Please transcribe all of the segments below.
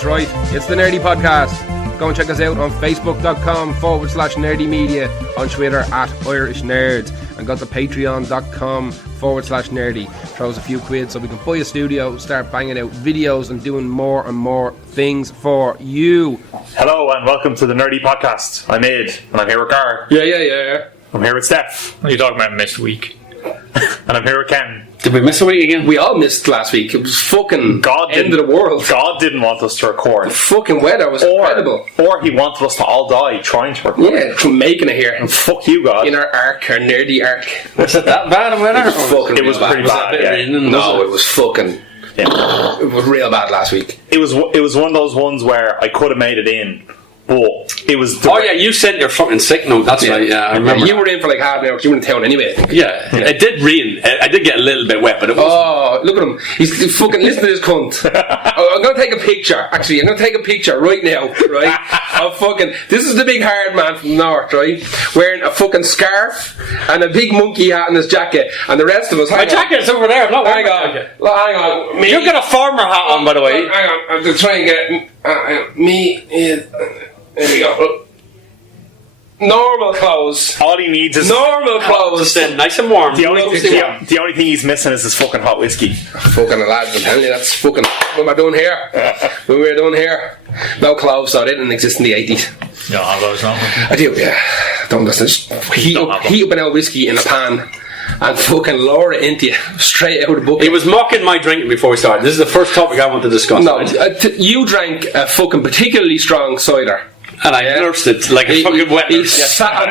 That's right, it's the Nerdy Podcast. Go and check us out on facebook.com/nerdymedia, on Twitter @IrishNerds, and go to patreon.com/nerdy. Throw us a few quid so we can buy a studio, start banging out videos and doing more and more things for you. Hello and welcome to the Nerdy Podcast. I'm Ed and I'm here with Gar. Yeah. I'm here with Steph. What are you talking about missed week? And I'm here with Ken. Did we miss a week again? We all missed last week. It was fucking end of the world. God didn't want us to record. The fucking weather was incredible. Or he wanted us to all die trying to record. Yeah, from making it here. And fuck you, God. In our nerdy arc. Was it that bad a weather? It was pretty bad, yeah. No, it was fucking... Yeah. It was real bad last week. It was one of those ones where I could have made it in, but it was... You sent your fucking sick note, that's right, yeah, I remember. You were in for like half an hour, because you were in town anyway, I think. Yeah, it did rain. I did get a little bit wet, but it wasn't. Oh, look at him. He's fucking... Listen to this cunt. I'm going to take a picture. Actually, I'm going to take a picture right now, right? Of fucking... This is the big hard man from the north, right? Wearing a fucking scarf and a big monkey hat in his jacket. And the rest of us... My jacket's over there. I'm not wearing Hang on. Hang on. Me, You've got a farmer hat on, by the way. Hang on. I'm just trying to get... me is... There we go. Normal clothes. All he needs is... Normal clothes. Nice and warm. The only thing he's missing is his fucking hot whiskey. Fucking lads, I'm telling you, that's fucking... What am I doing here? What are we doing here? No clothes, though. They didn't exist in the 80s. You don't have those, no? I do, yeah. Don't listen. Just heat up an old whiskey in a pan and fucking lower it into you. Straight out of the bucket. He was mocking my drinking before we started. This is the first topic I want to discuss. No, you drank a fucking particularly strong cider. And I nursed it like a fucking wet nurse. You sat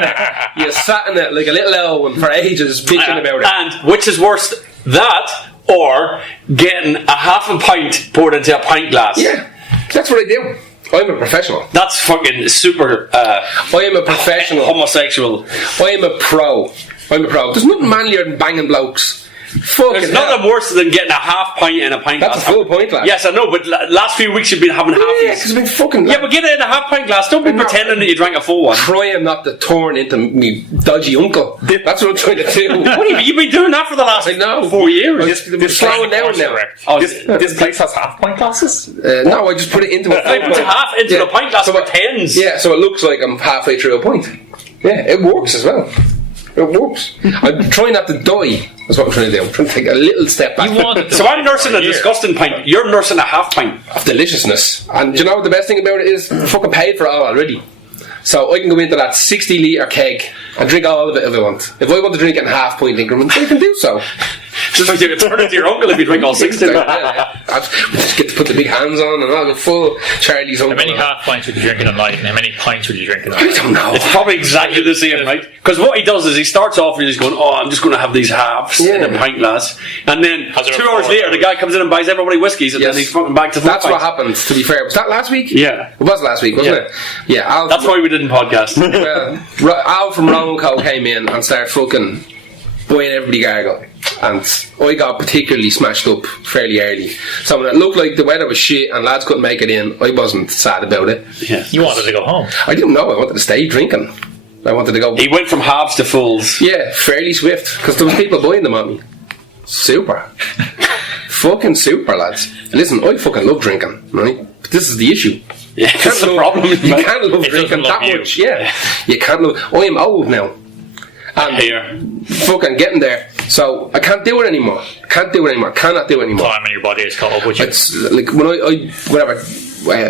in it like a little old one for ages, bitching about it. And which is worse, that or getting a half a pint poured into a pint glass? Yeah, that's what I do. I'm a professional. That's fucking super. I am a professional. Homosexual. I am a pro. There's nothing manlier than banging blokes. There's nothing worse than getting a half pint in a pint glass. That's a full pint glass. Yes, I know, but last few weeks you've been having half. Yeah, because I've been fucking... Yeah, but get it in a half pint glass. Don't be pretending that you drank a full one. Trying not to turn into me dodgy uncle. That's what I'm trying to do. What do you mean? You've been doing that for the last 4 years. We're slowing down now. This place has half pint glasses? No, I just put it into a I put half into the pint glass with tens. Yeah, so it looks like I'm halfway through a pint. Yeah, it works as well. It works. I'm trying not to die. That's what I'm trying to do. I'm trying to take a little step back. So I'm nursing a disgusting pint. You're nursing a half pint of deliciousness. And do you know what the best thing about it is? I fucking paid for it all already. So I can go into that 60-litre keg and drink all of it if I want. If I want to drink it in half pint increments, I can do so. Just like you could turn it to your uncle if you drink all 60. We just get to put the big hands on and all the full Charlie's uncle. How many half pints would you drink in a night and how many pints would you drink in a night? I don't know. It's probably exactly the same, right? Because what he does is he starts off and he's going, I'm just going to have these halves in a pint glass. And then 2 hours later, the guy comes in and buys everybody whiskeys and then he's fucking back to full That's what happened, to be fair. Was that last week? Yeah. It was last week, wasn't it? Yeah. That's why we didn't podcast. Well, Al from Ronco came in and started fucking buying everybody gargle. And I got particularly smashed up fairly early. So when it looked like the weather was shit and lads couldn't make it in, I wasn't sad about it. Yeah. You wanted to go home? I didn't know. I wanted to stay drinking. I wanted to go... He went from halves to fulls. Yeah, fairly swift. Because there was people buying them on me. Super. Fucking super, lads. And listen, I fucking love drinking, right? But this is the issue. Yeah, that's the problem. You can't love drinking that much. Yeah. You can't love... I am old now. And fucking getting there. So I can't do it anymore. Cannot do it anymore. Time in your body is caught up with you. It's like when I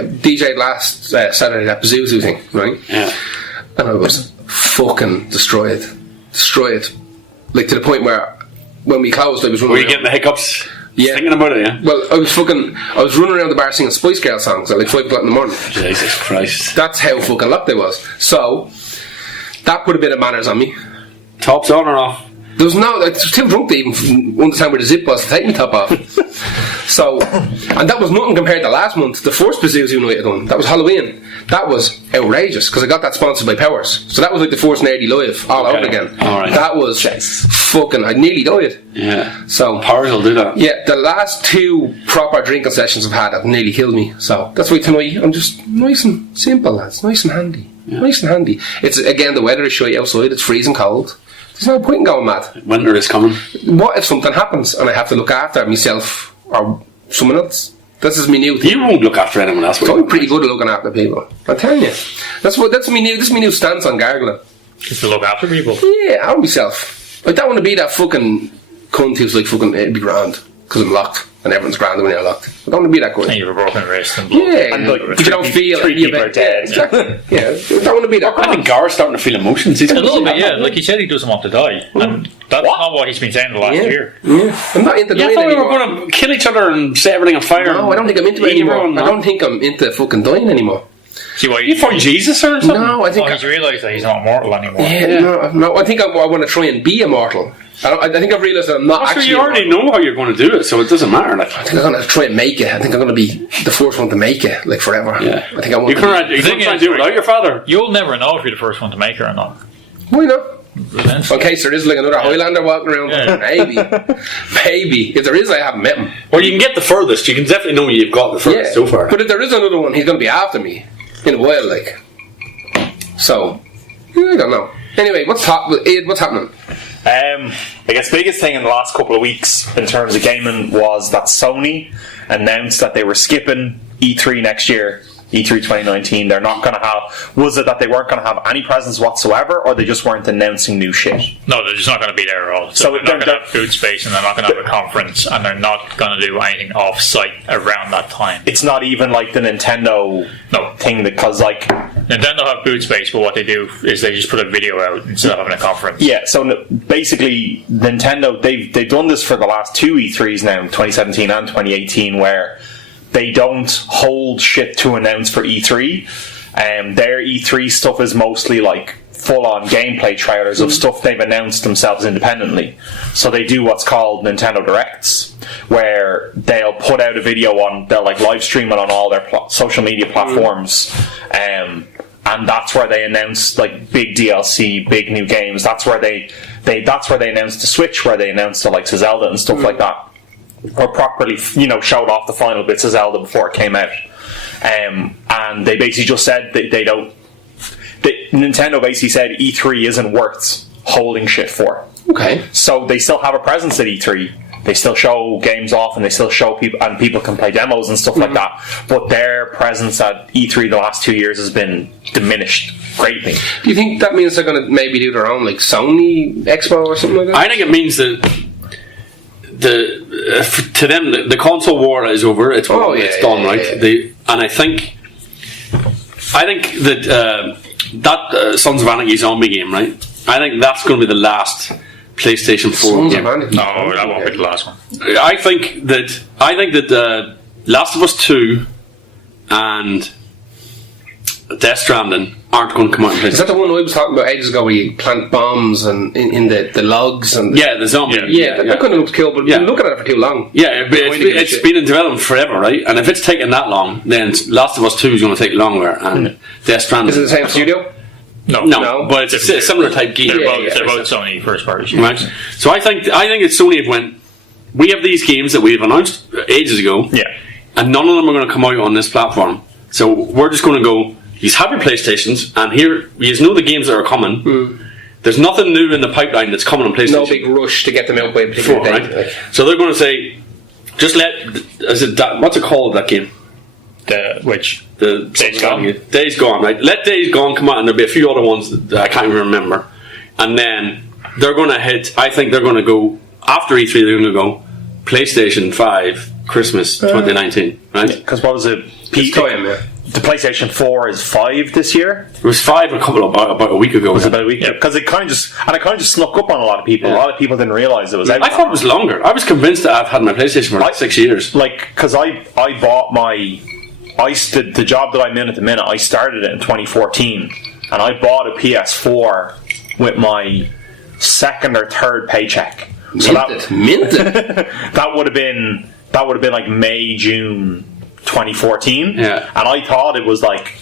DJ'd last Saturday, that Pazuzu thing, right? Yeah. And I was fucking destroyed. Like to the point where when we closed, I was running. Were you getting the hiccups? Yeah. Thinking about it, yeah? Well, I was running around the bar singing Spice Girl songs at like 5 o'clock in the morning. Jesus Christ. That's how fucking locked I was. So that put a bit of manners on me. Tops on or off? There was no... I was too drunk to even understand where the zip was to take my top off. So... And that was nothing compared to last month. The first Pazuzu night I done. That was Halloween. That was outrageous, because I got that sponsored by Powers. So that was like the first Nerdy Live all over again. Right. That was fucking... I nearly died. Yeah. So... Powers will do that. Yeah, the last 2 proper drinking sessions I've had have nearly killed me. So that's why tonight I'm just nice and simple, lads. Nice and handy. Yeah. Nice and handy. It's, again, the weather is shite outside. It's freezing cold. There's no point in going mad. Winter is coming. What if something happens and I have to look after myself or someone else? This is me new thing. You won't look after anyone else. So I'm pretty good at looking after people. I'm telling you. That's me new. This is me new stance on gargling. Just to look after people. Yeah, I'll myself. I don't want to be that fucking cunt who's like fucking it'd be grand because I'm locked and everyone's grand when you're locked. I don't want to be that guy. And you have a broken wrist and blood. Yeah, And, like, but you don't feel three like people are dead. Yeah, exactly. Yeah, I don't want to be that I guy. think Gar's starting to feel emotions. He's A little bit, yeah. Like he said, he doesn't want to die, and that's not what he's been saying the last year. Yeah, I'm not into Yeah, I dying thought we were anymore. going to kill each other and set everything on fire. No, I don't think I'm into it Eat anymore. everyone, I no. don't think I'm into fucking dying anymore. See why You find Jesus or something? No, I think he's realised that he's not mortal anymore. no, I think I want to try and be immortal. I think I've realised that I'm not So actually. you already immortal. know how you're going to do it, so it doesn't matter. Like, I think I'm going to try and make it. I think I'm going to be the first one to make it, like forever. yeah. I think I want You're to. going to try and do it without your father. You'll never know if you're the first one to make it or not. Why not? Relents. In case there is like another Highlander walking around, Yeah. maybe. If there is, I haven't met him. Well, you can get the furthest. You can definitely know you've got the furthest so far. But if there is another one, he's going to be after me in a while, like. So, I don't know. Anyway, what's happening? I guess biggest thing in the last couple of weeks in terms of gaming was that Sony announced that they were skipping E3 next year, E3 2019. They're not going to have. Was it that they weren't going to have any presence whatsoever, or they just weren't announcing new shit? No, they're just not going to be there at all. So So they're not going they're- to have food space, and they're not going to have a conference, and they're not going to do anything off-site around that time. It's not even like the Nintendo No. thing because like. Nintendo have boot space, but what they do is they just put a video out instead of having a conference. Yeah, so basically, Nintendo they've done this for the last two E3s now, 2017 and 2018, where they don't hold shit to announce for E3. Their E3 stuff is mostly like full-on gameplay trailers of stuff they've announced themselves independently. So they do what's called Nintendo Directs, where they'll put out a video they'll like live stream it on all their social media platforms. And that's where they announce like big DLC, big new games. That's where they announced the Switch, where they announced the likes of Zelda and stuff like that, or properly showed off the final bits of Zelda before it came out. And they basically just said that they don't. Nintendo basically said E3 isn't worth holding shit for. Okay. So they still have a presence at E3. They still show games off, and they still show people, and people can play demos and stuff like that. But their presence at E3 the last 2 years has been diminished greatly. Do you think that means they're going to maybe do their own like Sony Expo or something like that? I think it means that to them the console war is over. It's Oh, yeah, it's done, yeah, right? yeah. And I think that Sons of Anarchy zombie game, right? I think that's going to be the last PlayStation 4 Sons game. of Anarchy. No, that won't be the last one. I think that Last of Us 2 and Death Stranding aren't going to come out on Is that PlayStation. the one I was talking about ages ago where you plant bombs and in the logs and Yeah, the zombie. that kind of looks cool, but Yeah. you've been looking at it for too long. Yeah, it's been in development forever, right? And if it's taken that long, then Last of Us 2 is going to take longer, and Death Stranding. Is it the same studio? No, but it's a similar type game. They're both Sony first parties. Right. So I think that Sony have went. We have these games that we've announced ages ago, Yeah. and none of them are going to come out on this platform. So we're just going to go. You have your PlayStations, and here you know the games that are coming. There's nothing new in the pipeline that's coming on PlayStation. No big rush to get them out by a particular Before, date. right? Like. So they're going to say, just what's it called, that game? The Days Gone. Days Gone, right? Let Days Gone come out, and there'll be a few other ones that I can't even remember. And then they're going to hit. I think they're going to go after E3. They're going to go PlayStation 5 Christmas 2019, right? Because what was it? It's time, yeah. The PlayStation 4 is 5 this year. It was 5 about a week ago. It was about a week because it kind of just snuck up on a lot of people. Yeah. A lot of people didn't realize it was out. I thought it was longer. I was convinced that I've had my PlayStation for like 6 years. Like, because I bought the job that I'm in at the minute, I started it in 2014, and I bought a PS4 with my second or third paycheck. Minted. That would have been like May, June 2014. Yeah. And I thought it was like,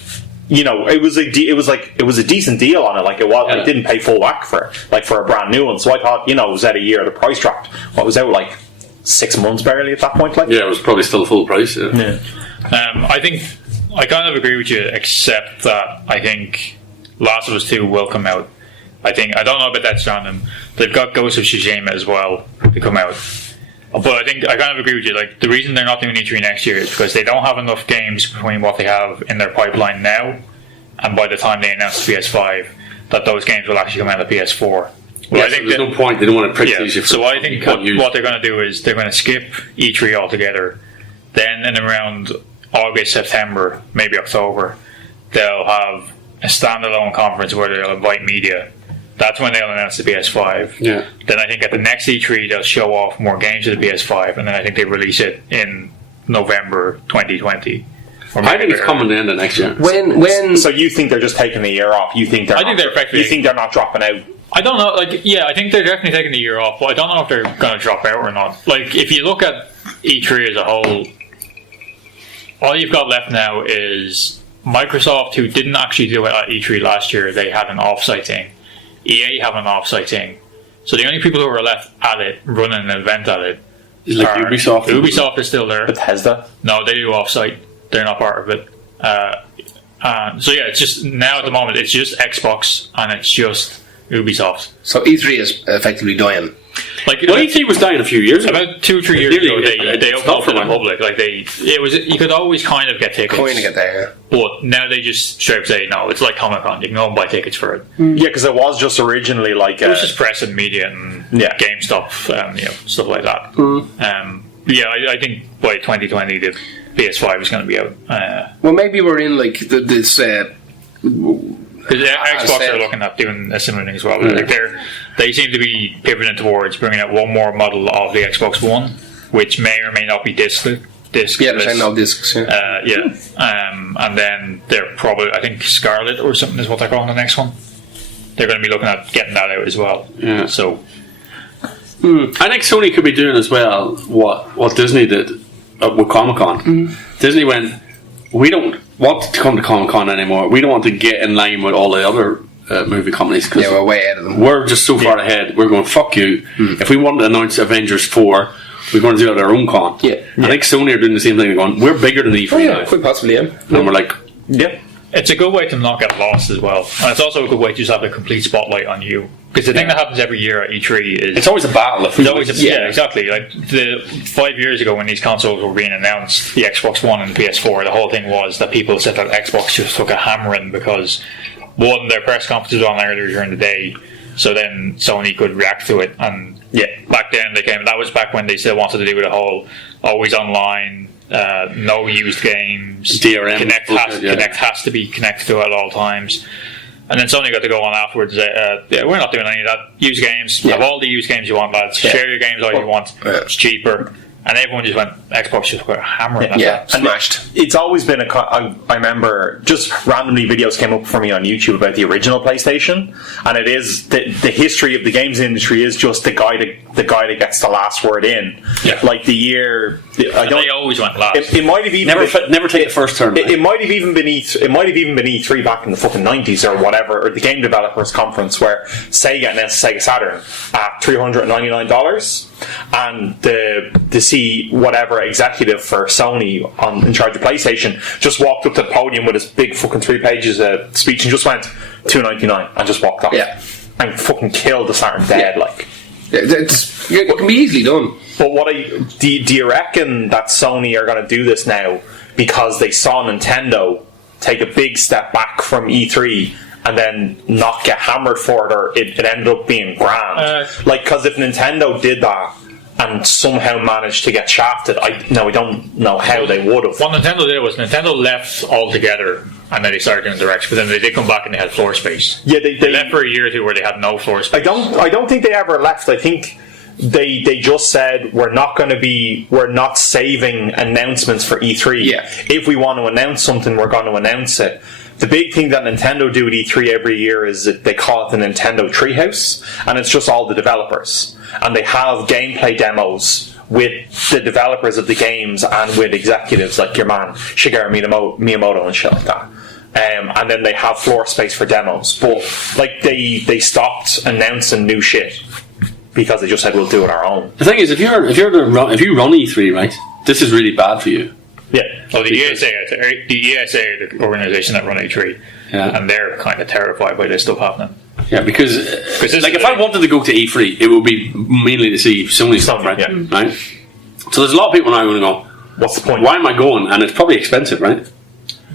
it was a decent deal on it. Like it was, Yeah. I didn't pay full whack for a brand new one. So I thought, it was at a year, the price dropped. What was out like 6 months barely at that point? Like, Yeah, it was probably still full price. Yeah. I think I kind of agree with you, except that I think Last of Us 2 will come out. I don't know about that Stranding. They've got Ghost of Tsushima as well to come out. But I think I kind of agree with you. Like, the reason they're not doing E3 next year is because they don't have enough games between what they have in their pipeline now and by the time they announce the PS5 that those games will actually come out of the PS4. Well, I think there's no point. They don't want to prick these. So I think what they're going to do is they're going to skip E3 altogether. Then in around August, September, maybe October, they'll have a standalone conference where they'll invite media. That's when they'll announce the PS5. Yeah. Then I think at the next E3 they'll show off more games of the PS5, and then I think they release it in November 2020. I think it's coming the end of next year. So you think they're just taking a year off? You think they're? You think they're not dropping out? I don't know. Like, yeah, I think they're definitely taking the year off, but I don't know if they're going to drop out or not. Like, if you look at E3 as a whole, all you've got left now is Microsoft, who didn't actually do it at E3 last year. They had an off-site thing. EA have an off-site thing. So the only people who are left at it, running an event at it, like Ubisoft. Ubisoft is still there. Bethesda? No, they do off-site. They're not part of it. So yeah, it's just now at the moment it's just Xbox and it's just Ubisoft. So E3 is effectively dying. Like, E3 was dying a few years ago. About 2 or 3 years ago, they opened up to the public. Like you could always kind of get tickets. Kind of get there, but now they just straight up say no. It's like Comic Con. You can go and buy tickets for it. Yeah, because it was just originally like it was just press and media and GameStop, stuff like that. I think by 2020 the PS5 is going to be out. Well, maybe we're in like this. Because Xbox are looking at doing a similar thing as well. Like they seem to be pivoting towards bringing out one more model of the Xbox One, which may or may not be discless. Yeah, they're saying no discs. And then they're probably, I think, Scarlet or something is what they're calling the next one. They're going to be looking at getting that out as well. Yeah. So, I think Sony could be doing as well what Disney did with Comic Con. Disney went, we don't want to come to Comic Con anymore. We don't want to get in line with all the other movie companies because we're way ahead of them. We're just so far ahead. We're going, fuck you. If we want to announce Avengers 4, we're going to do it at our own con. I think Sony are doing the same thing. They're going, we're bigger than E3 now. Quite possibly, yeah. And we're like, it's a good way to not get lost as well, and it's also a good way to just have a complete spotlight on you. Because the thing that happens every year at E3 is it's always a battle. Exactly. Like 5 years ago when these consoles were being announced, the Xbox One and the PS4, the whole thing was that people said that Xbox just took a hammering because one, their press conferences were on earlier during the day, so then Sony could react to it. And back then they came. That was back when they still wanted to do the whole always online. No used games. DRM. Kinect has to be connected to it at all times. And then Sony got to go on afterwards and say, we're not doing any of that. Used games. Have all the used games you want, lads. Share your games all you want. It's cheaper. And everyone just went, Xbox just got hammering at that. Smashed. It's always been I remember just randomly videos came up for me on YouTube about the original PlayStation, and it is the history of the games industry is just the guy that gets the last word in. Like the year. They always went last. It might have even never take the first turn. It might have even been E3 back in the fucking 90s or whatever, or the Game Developers Conference where Sega announced Sega Saturn at $399, and the whatever executive for Sony in charge of PlayStation just walked up to the podium with his big fucking 3 pages of speech and just went $299 and just walked off. And fucking killed the Saturn dead. Like it can be easily done. But do you reckon that Sony are going to do this now because they saw Nintendo take a big step back from E3 and then not get hammered for it, or it ended up being grand? Because if Nintendo did that and somehow managed to get shafted, I don't know how they would have. What Nintendo did was Nintendo left altogether, and then they started doing directs. But then they did come back and they had floor space. Yeah, they left for a year or two where they had no floor space. I don't think they ever left. I think they just said we're not saving announcements for E3. If we want to announce something, we're going to announce it. The big thing that Nintendo do at E3 every year is that they call it the Nintendo Treehouse, and it's just all the developers. And they have gameplay demos with the developers of the games and with executives like your man Shigeru Miyamoto and shit like that. And then they have floor space for demos. But like they stopped announcing new shit because they just said we'll do it our own. The thing is, if you run E3, right, this is really bad for you. Well, the ESA are the organisation that run E3, and they're kind of terrified by this stuff happening. Yeah, because like if I wanted to go to E3, it would be mainly to see Sony stuff, right? So there's a lot of people now going to go, What's the point? why am I going? And it's probably expensive, right?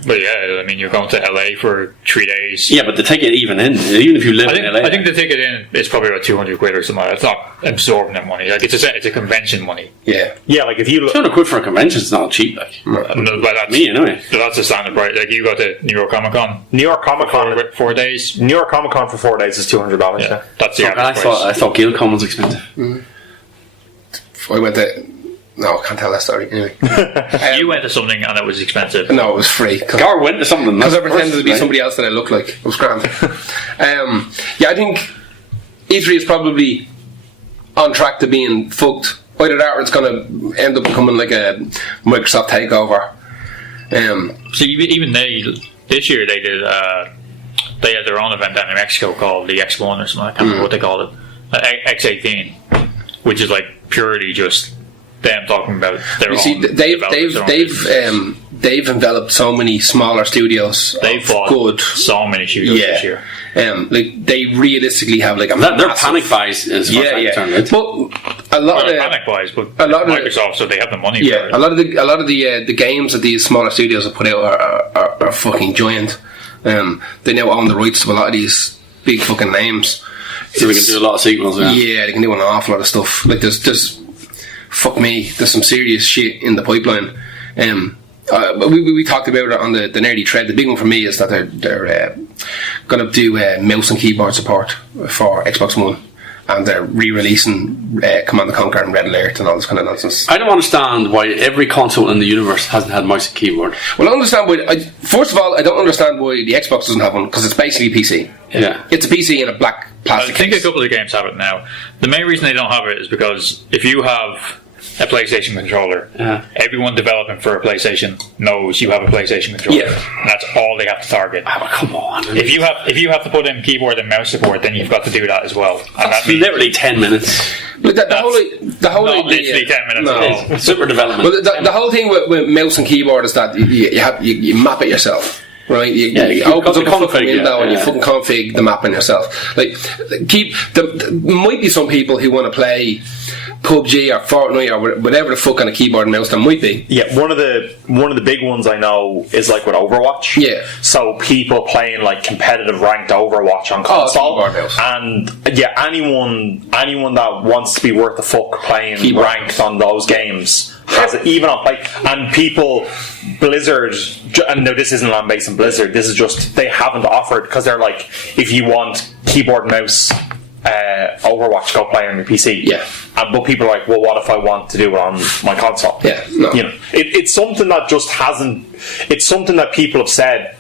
But yeah, I mean, you're going to LA for 3 days. Yeah, but the ticket even if you live in LA. I think the ticket in is probably about 200 quid or something. It's not absorbing that money. Like it's a convention money. Yeah. Yeah, like if you look, 200 quid for a convention is not cheap, like. But that's Me, anyway. So that's the standard price. Like you go to New York Comic Con New York Comic Con, for 4 days. New York Comic Con for 4 days is $200. Yeah, that's the I average price. thought Gailcon was expensive. I went to. No, I can't tell that story anyway. You went to something and it was expensive. No, it was free. Gar went to something. Because I pretended to be somebody else that I looked like. It was grand. Yeah, I think E3 is probably on track to being fucked. Either that or it's going to end up becoming like a Microsoft takeover. So even this year they did. They had their own event down in Mexico called the X1 or something. I can't remember what they called it. X18, which is like purely just them talking about their You own. see, they've enveloped so many smaller studios. They've bought good. so many studios this year. Like they realistically have like a They're massive, panic buys as far as I'm concerned, right? But a lot of Panic buys, but a lot of Microsoft, so they have the money. yeah, for it. a lot of the games that these smaller studios have put out are fucking giant. They now own the rights to a lot of these big fucking names. So we can do a lot of sequels. Yeah, they can do an awful lot of stuff. Like there's fuck me, there's some serious shit in the pipeline. We talked about it on the nerdy thread. The big one for me is that they're going to do mouse and keyboard support for Xbox One, and they're re-releasing Command & Conquer and Red Alert and all this kind of nonsense. I don't understand why every console in the universe hasn't had mouse and keyboard. Well, I understand why. First of all, I don't understand why the Xbox doesn't have one, because it's basically PC. Yeah. It's a PC in a black I plastic think case. a couple of games have it now. The main reason they don't have it is because if you have a PlayStation controller, everyone developing for a PlayStation knows you have a PlayStation controller. Yeah. And that's all they have to target. Oh, come on. If you have to put in keyboard and mouse support, then you've got to do that as well. And That's that means literally 10 minutes. But the whole not idea, literally 10 minutes at all. Super development. Well, the whole thing with mouse and keyboard is that you map it yourself. Right, you open up a fucking window and you fucking config the map on yourself. Like, might be some people who want to play PUBG or Fortnite or whatever the fuck on a keyboard and mouse there might be. Yeah, one of the big ones I know is like with Overwatch. Yeah. So people playing like competitive ranked Overwatch on console, keyboard mouse. and yeah, anyone that wants to be worth the fuck playing Keyboard ranked on those games has it, even on like, and people Blizzard, and no, this isn't land based on Blizzard. This is just they haven't offered because they're like, if you want keyboard mouse. Overwatch, go play on your PC. Yeah. But people are like, well, what if I want to do it on my console? Yeah, no. You know, it's something that just hasn't. It's something that people have said.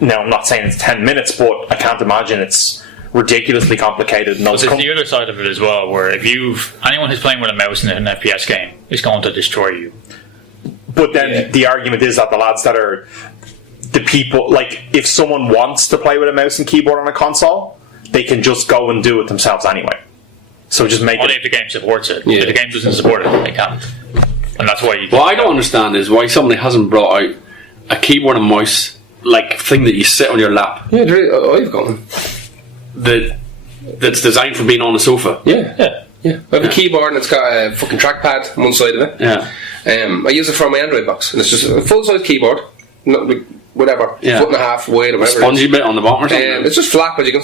Now, I'm not saying it's 10 minutes, but I can't imagine it's ridiculously complicated. And But there's the other side of it as well, where if anyone who's playing with a mouse in an FPS game is going to destroy you. But then the argument is that the lads that are the people, like, if someone wants to play with a mouse and keyboard on a console, they can just go and do it themselves anyway. So just make Only it. if the game supports it. Yeah. If the game doesn't support it, they can't. And that's why you. What I don't understand is why somebody hasn't brought out a keyboard and mouse like thing that you sit on your lap Yeah, I've got one. that's designed for being on the sofa. Yeah. I have a keyboard and it's got a fucking trackpad on one side of it. Yeah. I use it for my Android box, and it's just a full size keyboard, not like whatever, Yeah. foot and a half wide or whatever. Spongy bit on the bottom or something. It's just flat, but you can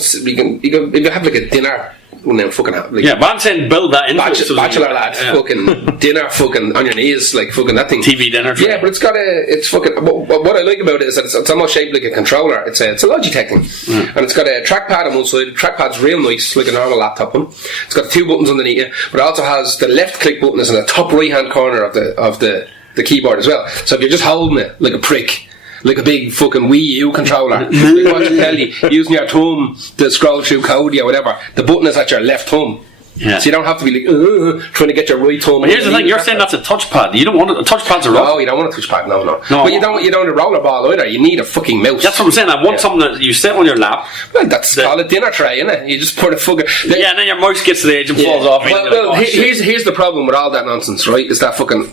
if you have like a dinner, well, now fucking have, like, Yeah, but I'm saying build that into it. So bachelor lad, yeah. fucking dinner, fucking on your knees, like fucking that thing. TV dinner. Yeah, but it's fucking. What I like about it is that it's almost shaped like a controller. It's a Logitech thing, and it's got a trackpad on one side. The trackpad's real nice, like a normal laptop one. It's got 2 buttons underneath it, but it also has the left click button is in the top right hand corner of the keyboard as well. So if you're just holding it like a prick, like a big fucking Wii U controller, like watching telly, using your thumb to scroll through code or whatever, the button is at your left thumb. Yeah. So you don't have to be like trying to get your right thumb. But here's the thing: you're saying that's a touchpad. You don't want it. Touchpads are rough. No, you don't want a touchpad. No. But you don't want a rollerball either. You need a fucking mouse. That's what I'm saying. I want something that you sit on your lap. Well, that's called a dinner tray, innit? You just put a fucking. Yeah, and then your mouse gets to the edge and falls off. Well, here's the problem with all that nonsense, right? Is that fucking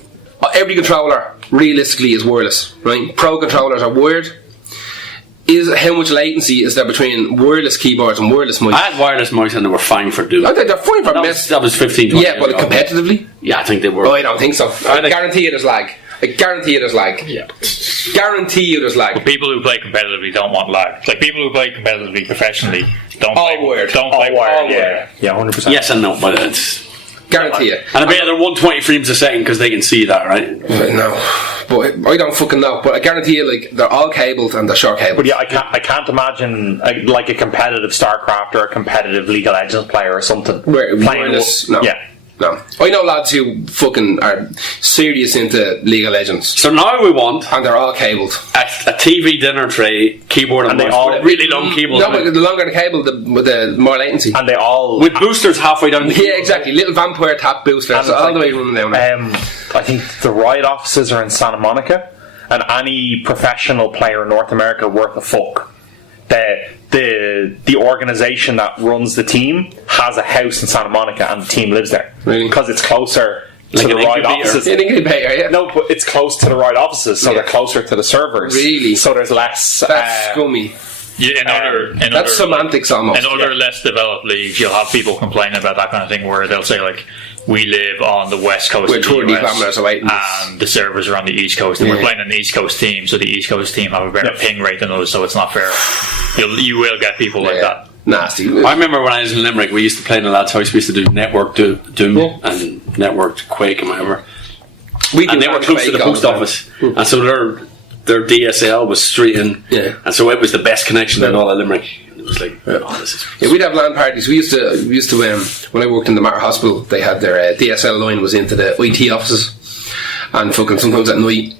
every controller realistically is wireless, right? Pro controllers are wired. is how much latency is there between wireless keyboards and wireless mics? I had wireless mics and they were fine for doing. I think they're fine for That was 15, 20 Yeah, but years ago. competitively? Yeah, I think they were. Oh, I don't think so. I guarantee you there's lag. I guarantee you there's lag. Yeah. Guarantee you there's lag. People who play competitively don't want lag. Like people who play competitively professionally don't All play wired. Don't All play wired, wired. yeah, 100%. Yes and no, but it's. Guarantee you. And I bet they're 120 frames a second because they can see that, right? No. But I don't fucking know. But I guarantee you, like, they're all cabled and they're short cabled. But yeah, I can't imagine like a competitive StarCraft or a competitive League of Legends player or something Where playing. wireless, no. Yeah. No. I know lads who fucking are serious into League of Legends. So now we want And they're all cabled. a TV dinner tray, keyboard, and they mouse all- with a really long keyboard. No, but the longer the cable, the more latency. And they all with boosters halfway down the Yeah, exactly. Little vampire tap booster. And So it's all the like, way running down there. I think the Riot offices are in Santa Monica, and any professional player in North America worth a fuck. The organisation that runs the team has a house in Santa Monica, and the team lives there Really? because it's closer Like to the an Riot incubator. offices. Yeah, they can pay, yeah. No, but it's close to the Riot offices, so Yeah. they're closer to the servers. Really? So there's less. That's scummy. Yeah, in That's other, semantics almost. In other less developed leagues, you'll have people complaining about that kind of thing where they'll say like, we live on the west coast We're of the 20 US kilometres away. and the servers are on the east coast and Yeah. we're playing an east coast team, so the east coast team have a better ping rate than us, so it's not fair. You will get people like that. Nasty. I remember when I was in Limerick, we used to play in the lads' house. We used to do network Doom Yeah. and networked Quake and whatever. We And they were close to the post office, and so their DSL was straight in, Yeah. and so it was the best connection in all of Limerick. It was like, oh, this is. Yeah, we'd have LAN parties. We used to when I worked in the Mater Hospital, they had their DSL line was into the IT offices, and fucking sometimes at night,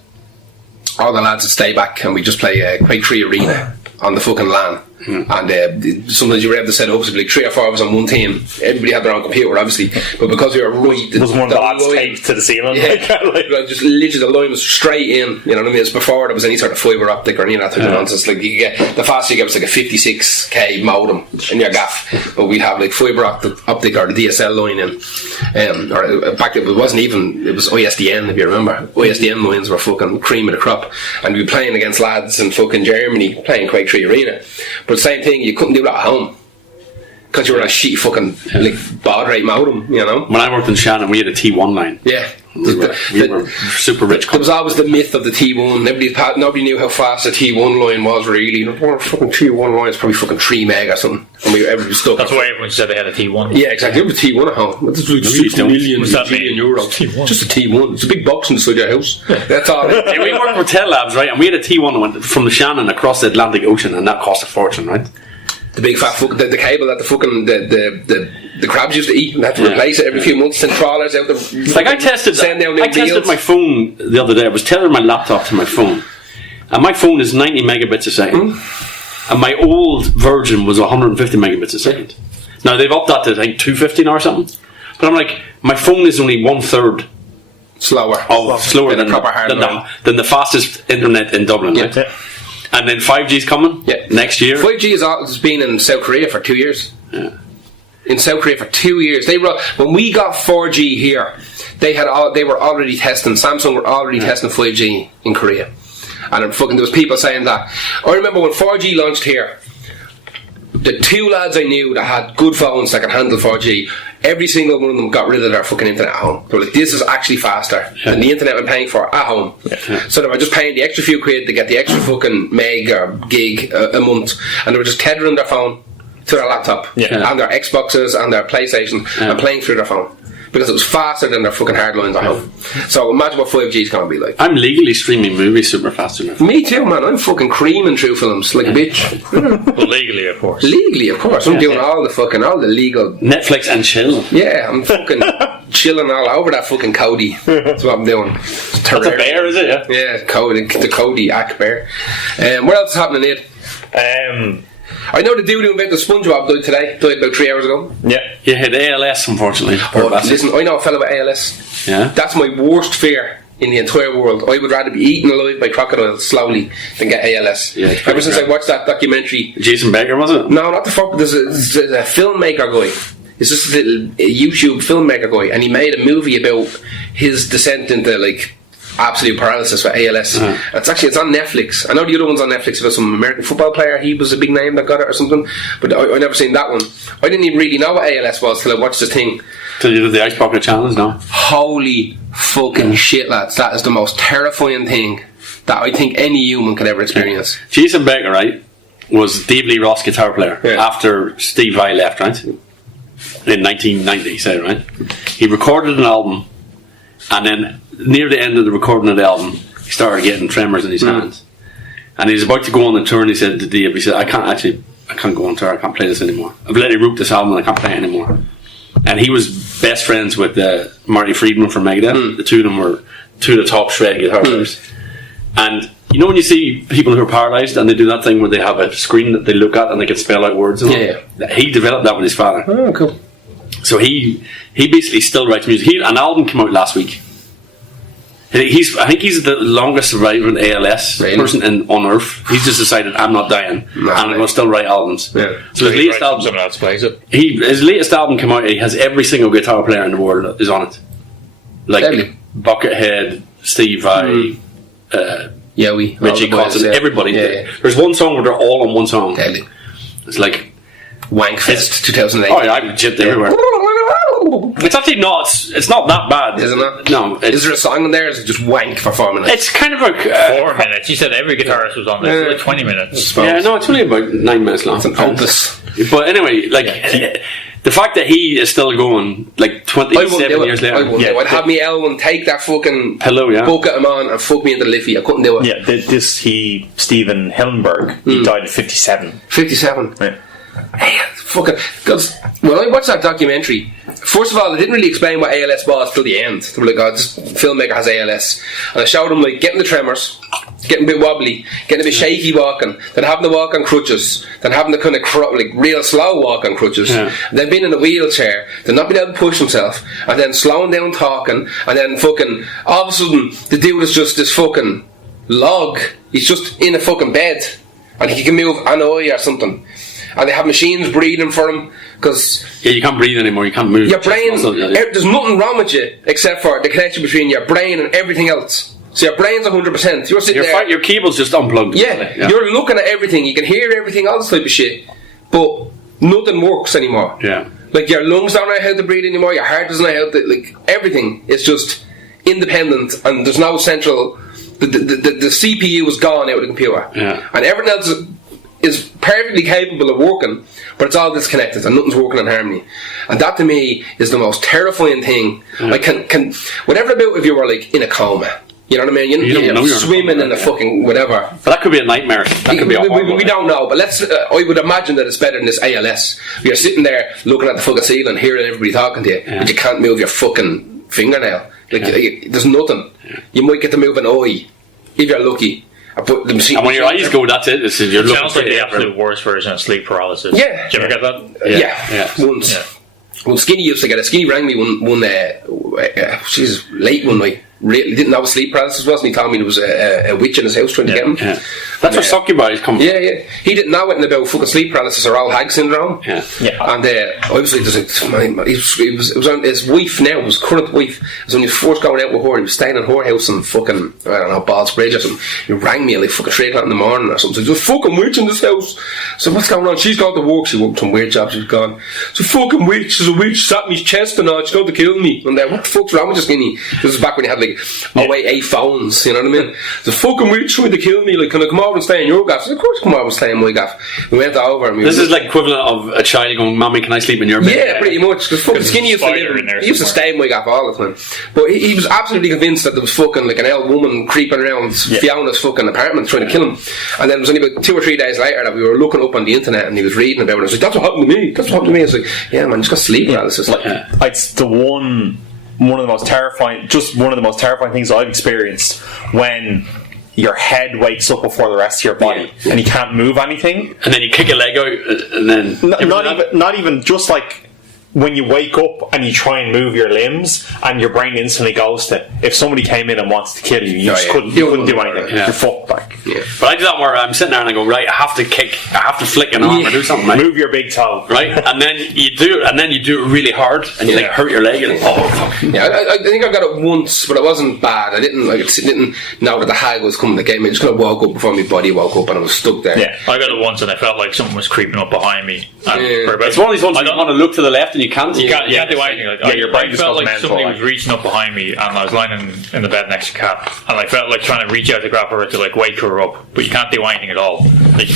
all the lads would stay back and we just play Quake 3 Arena on the fucking LAN. And sometimes you were able to set up, so like 3 or 4 of us on one team. Everybody had their own computer, obviously, but because we were right, Was one of the lads line- taped to the ceiling? Yeah, like just literally the line was straight in. You know what I mean? It's before there was any sort of fibre optic or any of that type of nonsense. Like you could get the fastest you get was like a 56k modem in your gaff, but we'd have like fibre optic or the DSL line in. Or back then it wasn't even. It was ISDN if you remember. ISDN lines were fucking cream of the crop, and we'd be playing against lads in fucking Germany playing Quake 3 Arena. But same thing, you couldn't do that at home. Because you were on a shitty fucking like baud rate modem, you know. When I worked in Shannon, we had a T1 line. Yeah, We were super rich. There was always the myth of the T1. Nobody knew how fast the T1 line was really. Fucking T1 line is probably fucking 3 meg or something. And everybody was stuck. That's why everyone said they had a T1. Yeah, exactly. It was T1 at home. That's like Nobody 60 million What's that mean? euros. T1. Just a T1. It's a big box inside your house. That's all. Yeah, we worked with Tel Labs, right? And we had a T1 that went from the Shannon across the Atlantic Ocean, and that cost a fortune, right? The big fat the cable that the fucking the crabs used to eat, and they had to replace it every few months. Send trawlers out the. Like I tested my phone the other day. I was tethering my laptop to my phone, and my phone is 90 megabits a second, and my old version was 150 megabits a second. Now they've upped that to I think 250 now or something. But I'm like, my phone is only 1/3 slower slower than proper hard than the fastest internet in Dublin, right? Yeah. And then 5G's coming next year. 5G has been in South Korea for 2 years. Yeah. In South Korea for 2 years, when we got 4G here, they were already testing. Samsung were already testing 5G in Korea, and there was people saying that. I remember when 4G launched here, the 2 lads I knew that had good phones that could handle 4G, every single one of them got rid of their fucking internet at home. They were like, this is actually faster than the internet I'm paying for at home. So they were just paying the extra few quid to get the extra fucking meg or gig a month, and they were just tethering their phone to their laptop and their Xboxes and their PlayStation and playing through their phone. Because it was faster than their fucking hard lines at home. So imagine what 5G is going to be like. I'm legally streaming movies super fast enough. Me too, man. I'm fucking creaming through films like a bitch. Well, legally, of course. Legally, of course. I'm doing all the legal. Netflix and chill. Yeah, I'm fucking chilling all over that fucking Cody. That's what I'm doing. That's a bear, is it? Yeah. Yeah, Cody, the Kodiak bear. What else is happening, Ed? I know the dude who invented Spongebob died about 3 hours ago. Yeah. You had ALS, unfortunately. Listen, I know a fellow with ALS. Yeah. That's my worst fear in the entire world. I would rather be eaten alive by crocodiles slowly than get ALS. Yeah, ever since I watched that documentary. Jason Baker, was it? No, not the fuck. There's a filmmaker guy. It's just a little YouTube filmmaker guy, and he made a movie about his descent into like absolute paralysis with ALS. It's on Netflix. I know the other one's on Netflix. It was some American football player. He was a big name that got it or something. But I never seen that one. I didn't even really know what ALS was till I watched the thing. Till you did the Ice Bucket Challenge, no? Holy fucking shit, lads! That is the most terrifying thing that I think any human could ever experience. Jason Baker, right, was Dave Lee Roth's guitar player after Steve Vai left, right? In 1990, say, right? He recorded an album, and then near the end of the recording of the album, he started getting tremors in his hands. And he was about to go on the tour, and he said to Dave, he said, I can't go on tour, I can't play this anymore. I've literally wrote this album, and I can't play it anymore. And he was best friends with Marty Friedman from Megadeth. The two of them were two of the top shred guitar players. And you know when you see people who are paralysed and they do that thing where they have a screen that they look at and they can spell out words? He developed that with his father. Oh, cool. So he basically still writes music. An album came out last week. I think he's the longest surviving ALS person on Earth. He's just decided, I'm not dying, and I'm going to still write albums. Yeah. So his latest album, someone else plays it. His latest album came out. He has every single guitar player in the world is on it, like Buckethead, Steve Vai, Richie Kotzen, everybody. There's one song where they're all on one song. Deadly. It's like Wankfest 2008. Oh yeah, I've jipped everywhere. It's actually not. It's not that bad, isn't it? No. Is there a song in there? Or is it just wank for 4 minutes? It's kind of like 4 minutes. You said every guitarist was on there. Like 20 minutes. Yeah, no, it's only about 9 minutes long. It's an opus. But anyway, like the fact that he is still going, like 27 years later. I'd have me Elwyn take that fucking bucket him on and fuck me into the liffy. I couldn't do it. Yeah, Stephen Hillenberg, he died at 57. 57. Yeah. Hey, fucking, because when I watched that documentary, first of all, they didn't really explain what ALS was till the end. They were like, this filmmaker has ALS. And I showed them like getting the tremors, getting a bit wobbly, getting a bit shaky walking, then having to walk on crutches, then having to kind of real slow walk on crutches, and then being in a wheelchair, then not being able to push himself, and then slowing down talking, and then fucking, all of a sudden, the dude is just this fucking log. He's just in a fucking bed, and he can move an eye or something. And they have machines breathing for him because you can't breathe anymore. You can't move. Your brain, there's nothing wrong with you except for the connection between your brain and everything else. So your brain's 100%. You're sitting there. Your cable's just unplugged. Yeah, you're looking at everything. You can hear everything, all this type of shit, but nothing works anymore. Yeah, like your lungs don't know how to breathe anymore. Your heart doesn't know how to. Like everything is just independent, and there's no central. The CPU is gone out of the computer. Yeah, and everything else is perfectly capable of working, but it's all disconnected and nothing's working in harmony. And that to me is the most terrifying thing. Like can whatever about if you were like in a coma, you know what I mean? You're swimming in a fucking whatever. But that could be a nightmare. That could be we don't know, but let's. I would imagine that it's better than this ALS. You're sitting there looking at the fucking ceiling, hearing everybody talking to you, but you can't move your fucking fingernail. There's nothing. You might get to move an eye if you're lucky. And when your eyes go, that's it. It sounds like the absolute worst version of sleep paralysis. Yeah. Did you ever get that? Yeah. Once. Yeah. Well, Skinny used to get it. Skinny rang me one she's late one night. Really didn't know what sleep paralysis was, and he told me there was a witch in his house trying to get him. Yeah. That's where succubi come from. Yeah. He didn't know anything about fucking sleep paralysis or old hag syndrome. Yeah. And obviously, it was on his wife now, his current wife. It was when he was first going out with her. He was staying in her house in fucking, I don't know, Ballsbridge or something. He rang me at like fucking 3 o'clock in the morning or something. So there's a fucking witch in this house. So what's going on? She's gone to work. She worked some weird job. She's gone. It's a fucking witch. There's a witch sat in his chest and all. She's going to kill me. And what the fuck's wrong with you, Skinny? This was back when he had like 8 phones, you know what I mean? The fucking witch trying to kill me, like, can I come over and stay in your gaff? I said, of course come over and stay in my gaff. We went over and this is like equivalent of a child going, Mommy, can I sleep in your bed? Yeah, pretty much. Because fucking Skinny used to stay in my gaff all the time. But he was absolutely convinced that there was fucking like an old woman creeping around Fiona's fucking apartment trying to kill him. And then it was only about 2 or 3 days later that we were looking up on the internet and he was reading about it. I was like, that's what happened to me. That's what happened to me. I was like, yeah man, just got sleep paralysis. It's the one of the most terrifying things I've experienced when your head wakes up before the rest of your body and you can't move anything, and then you kick a leg out, and then not even just like when you wake up and you try and move your limbs, and your brain instantly goes to, if somebody came in and wants to kill you, you just couldn't do anything. Yeah. You're fucked back. Yeah. But I do that where I'm sitting there and I go, right, I have to kick, I have to flick an arm or do something, right? Move your big toe. Right? And then you do it, and then you do it really hard, and you like hurt your leg, and oh fuck. Yeah, I think I got it once, but it wasn't bad. I didn't know that the hag was coming to get me. I just kind of woke up before my body woke up, and I was stuck there. Yeah. I got it once and I felt like something was creeping up behind me. And for about, It's one of these ones where you want to look to the left and you can't. You can't do anything. Like, your brain I just felt goes like mental, somebody like. was reaching up behind me, and I was lying in the bed next to Kat, and I felt like trying to reach out to grab her to like wake her up, but you can't do anything at all. Like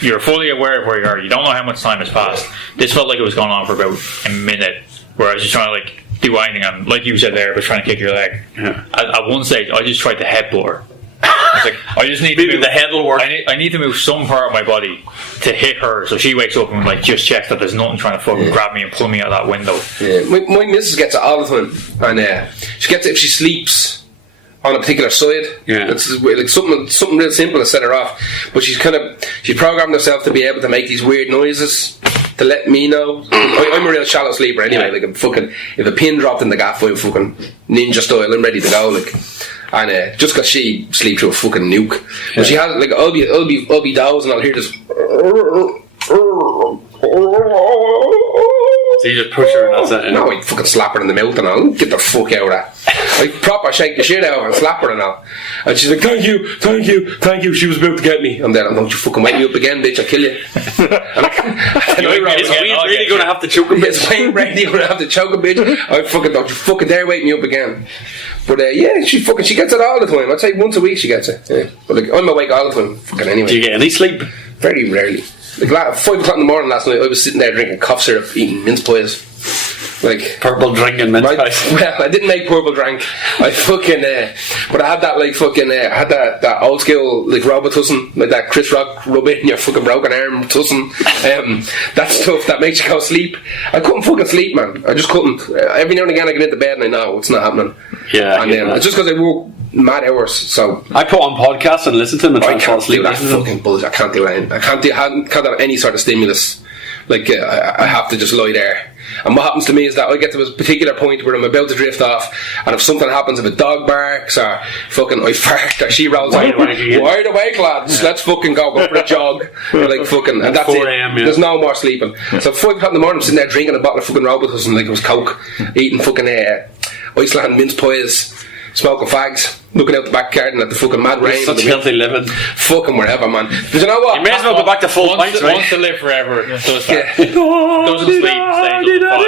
you're fully aware of where you are. You don't know how much time has passed. This felt like it was going on for about a minute, where I was just trying to like do anything, and like you said there, I was trying to kick your leg. Yeah. At one stage, I just tried to headbutt her. I was like, I just need Maybe to move, the head will work. I need to move some part of my body to hit her, so she wakes up and like just checks that there's nothing trying to fucking grab me and pull me out that window. Yeah. My missus gets it all the time, and she gets it if she sleeps on a particular side. Yeah. It's like something real simple to set her off. But she programmed herself to be able to make these weird noises to let me know. I'm a real shallow sleeper anyway. Like if a pin dropped in the gaff, I'm fucking ninja style. I'm ready to go. Like. And just because she sleeps through a fucking nuke, but she has like I'll be dozing and I'll hear this. So you just push her and that's it. No, I fucking slap her in the mouth and I'll get the fuck out of that. I proper shake the shit out of her and slap her and all. And she's like, thank you. She was about to get me. And then, don't you fucking wake me up again, bitch, I'll kill you. Is Wayne really going to have to choke a bitch? Is Wayne really going to have to choke a bitch? I fucking, don't you fucking dare wake me up again. But yeah, she gets it all the time. I'd say once a week she gets it. Yeah. But like, I'm awake all the time. Fucking anyway. Do you get any sleep? Very rarely. Like 5 o'clock in the morning last night, I was sitting there drinking cough syrup, eating mince pies. Like Purple drink and mince pies. Well, I didn't make purple drink. I fucking, but I had that like fucking, I had that old school like Robitussin, like that Chris Rock rub it in your fucking broken arm tussin. That stuff that makes you go sleep. I couldn't fucking sleep, man. I just couldn't. Every now and again I get into bed and I know it's not happening. Yeah, and it's just because I work mad hours. So I put on podcasts and listen to them and try I and fall can't do asleep. that fucking bullshit. I can't do anything. I can't have any sort of stimulus. Like I have to just lie there. And what happens to me is that I get to a particular point where I'm about to drift off, and if something happens, if a dog barks or fucking I fart or she rolls out, wide awake lads, let's fucking go for a jog. Or like fucking, and that's 4 it. a.m., yeah. There's no more sleeping. So 5 o'clock in the morning, I'm sitting there drinking a bottle of fucking Robitussin like it was Coke, eating fucking Iceland mince pies, smoking fags, looking out the back garden at the fucking mad rain. Such healthy living. Fucking wherever, man. But you know what? You may as well go back to full pints, right? Wants to live forever. Does that. Yeah. Doesn't sleep. Stays up to 5.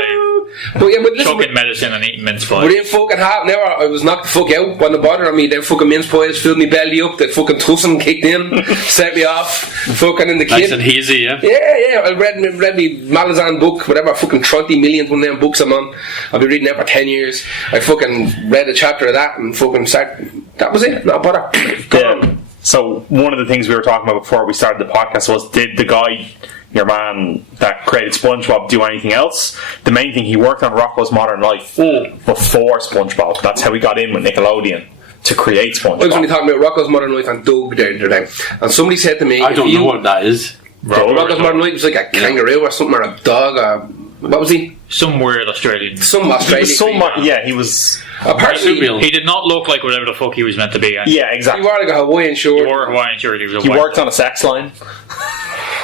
But yeah, but listen, Chugging medicine and eating mince pies. within fucking half an hour, I was knocked the fuck out. Wasn't bothering me. Them fucking mince pies filled me belly up. That fucking tussin kicked in, set me off. Fucking in the kid. Nice and hazy, yeah. Yeah. I read me Malazan book, whatever. Fucking 30 million one of them books I'm on. I've been reading that for 10 years. I fucking read a chapter of that and fucking that was it. Not bother. Go on. So one of the things we were talking about before we started the podcast was, did the guy, your man that created SpongeBob, do anything else? The main thing, he worked on Rocko's Modern Life before SpongeBob. That's how he got in with Nickelodeon to create SpongeBob. I was only talking about Rocko's Modern Life and Doug the other day, and somebody said to me, I don't know what that is. Rocko's Modern Life was like a kangaroo or something, or a dog, or what was he? Some weird Australian. Some Australian. Yeah, he was. Apparently, He did not look like whatever the fuck he was meant to be. And Yeah, he exactly. wore like a Hawaiian he shirt. wore a Hawaiian shirt. He was a He white worked on a sex line.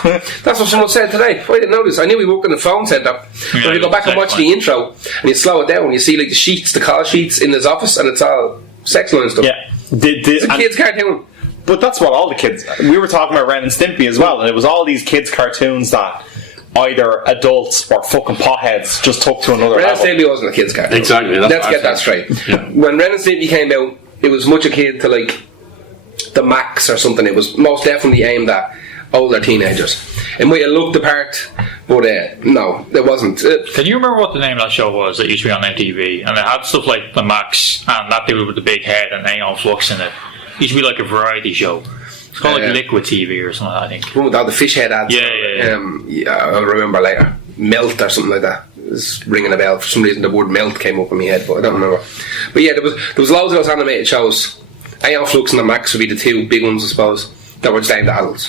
That's what someone said today. I didn't notice. I knew he worked in the phone centre. So Yeah, you go back and watch the intro, and you slow it down, and you see like the sheets, the call sheets in his office, and it's all sex line stuff. Yeah. It's a kid's cartoon. But that's what all the kids. We were talking about Ren and Stimpy as well, and it was all these kids' cartoons that either adults or fucking potheads just took to another Ren and level. Stimpy wasn't a kid's cartoon. Exactly, that's Let's what get I that straight. Yeah. When Ren and Stimpy came out, it was much akin to like the Max or something. It was most definitely aimed at older teenagers. It might have looked the part, but no, it wasn't. Can you remember what the name of that show was that used to be on MTV? And it had stuff like The Max and that dude with the big head and Aeon Flux in it. It used to be like a variety show. It's called like Liquid TV or something, I think. One with all the fish head ads. Yeah. I'll remember later. Melt or something like that. It was ringing a bell. For some reason the word melt came up in my head, but I don't remember. But yeah, there was loads of those animated shows. Aeon Flux and The Max would be the two big ones, I suppose, that were just aimed at adults.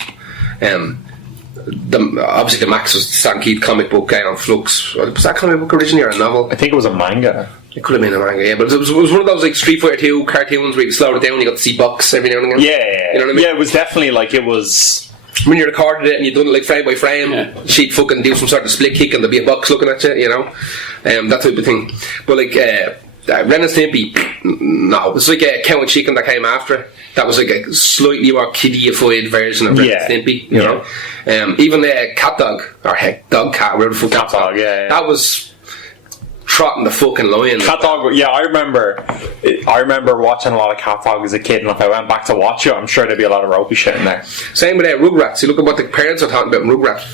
obviously the Max was the Stan Keith comic book on Flux. Was that comic book originally or a novel? I think it was a manga. It could have been a manga, yeah, but it was one of those like Street Fighter 2 cartoons where you slowed it down and you got to see bucks every now and again. Yeah, you know what I mean? Yeah, it was definitely like it was. When you recorded it and you done it like frame by frame, she'd fucking do some sort of split kick and there'd be a box looking at you, you know, that type of thing. But like Ren and Stimpy, no, it's like a Cow and Chicken that came after it. That was like a slightly more kiddie-ified version of Ren and Stimpy, you know. Even Cat Dog, or Dog Cat, whatever the fuck. Cat Dog, that was trotting the fucking line. Cat Dog, yeah, I remember watching a lot of Cat Dog as a kid, and if I went back to watch it, I'm sure there'd be a lot of ropey shit in there. Same with Rugrats. You look at what the parents are talking about in Rugrats.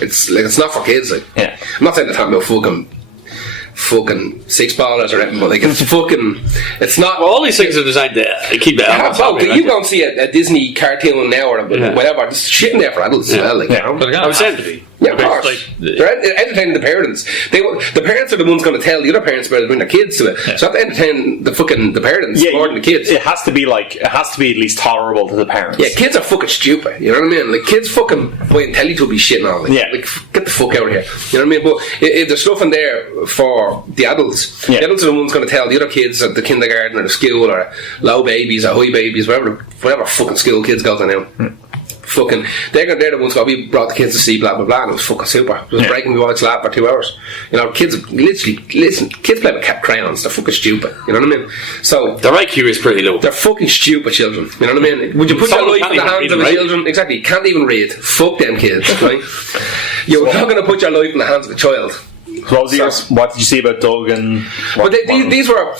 It's not for kids. Like, I'm not saying they're talking about fucking six ballers or anything, but like it's not. Well, all these things are designed to keep it. You go and see a Disney cartoon now or whatever. There's shit in there for adults as well. Like, you know? But I was saying to be. Yeah, of course. They're entertaining the parents. The parents are the ones going to tell the other parents about it, bring their kids to it. So they have to entertain the parents more than the kids. It has to be at least tolerable to the parents. Yeah, kids are fucking stupid. You know what I mean? Like kids fucking buying Teletubby shit and all. Like, get the fuck out of here. You know what I mean? But if there's stuff in there for the adults, the adults are the ones going to tell the other kids at the kindergarten or the school or low babies or high babies, whatever fucking school kids go to now. Fucking, they're the ones who we brought the kids to see blah blah blah, and it was fucking super. It was breaking me watch lap for 2 hours. You know, kids kids play with crayons. They're fucking stupid. You know what I mean? So their IQ is pretty low. They're fucking stupid children. You know what I mean? Would you put your life in the hands of a children? Exactly, can't even read. Fuck them kids, right? You're not going to put your life in the hands of a child. What did you see about Doug and? These were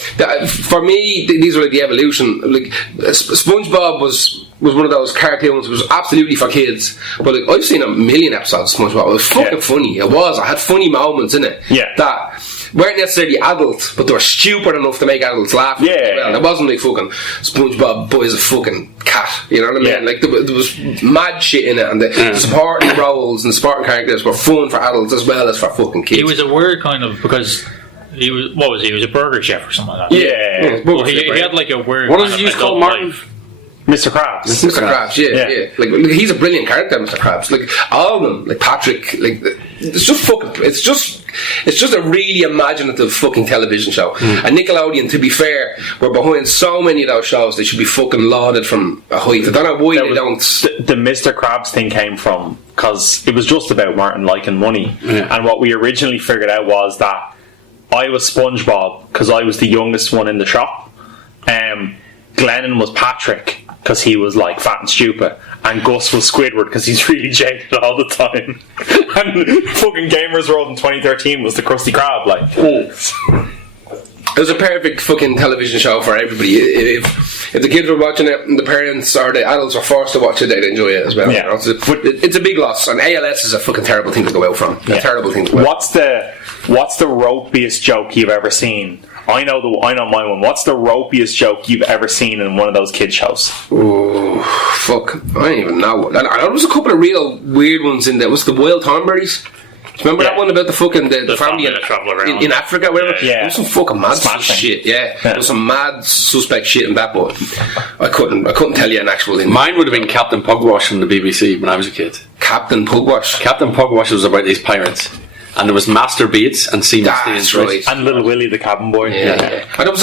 for me. These were like the evolution. Like SpongeBob was one of those cartoons. It was absolutely for kids. But like, I've seen a million episodes of SpongeBob. It was fucking funny. It was. I had funny moments in it. Yeah. That weren't necessarily adult, but they were stupid enough to make adults laugh. Well, it wasn't like fucking SpongeBob buys a fucking cat. You know what I mean? Yeah. Like there was mad shit in it, and the supporting roles and supporting characters were fun for adults as well as for fucking kids. He was a weird kind of because. He was he was a burger chef or something like that. Yeah. Well, he had like a weird. What does he use called Martin? Mr. Krabs. Mr. Krabs, yeah. Like he's a brilliant character, Mr. Krabs. Like all of them, like Patrick, like it's just fucking. It's just a really imaginative fucking television show. And Nickelodeon, to be fair, were behind so many of those shows. They should be fucking lauded from a height. I don't know why they don't. The Mr. Krabs thing came from because it was just about Martin liking money, and what we originally figured out was that I was SpongeBob because I was the youngest one in the shop. Glennon was Patrick because he was like fat and stupid, and Gus was Squidward because he's really jaded all the time. And fucking Gamers World in 2013 was the Krusty Krab. Like, it was a perfect fucking television show for everybody. If the kids were watching it and the parents or the adults were forced to watch it, they'd enjoy it as well. Yeah. You know? It's a big loss, and ALS is a fucking terrible thing to go out from. A terrible thing to go out. What's the ropiest joke you've ever seen? I know my one. What's the ropiest joke you've ever seen in one of those kids shows? Oh fuck! I don't even know. There was a couple of real weird ones in there. Was the Wild Thornberries? Remember that one about the fucking the family that travel around in Africa, whatever? Yeah. There was some fucking mad shit. Yeah, there was some mad suspect shit in that. But I couldn't tell you an actual thing. Mine would have been Captain Pugwash on the BBC when I was a kid. Captain Pugwash. Captain Pugwash was about these pirates. And there was Master Bates and Seamus Staines, right. And Little Willie the cabin boy. Yeah. And it was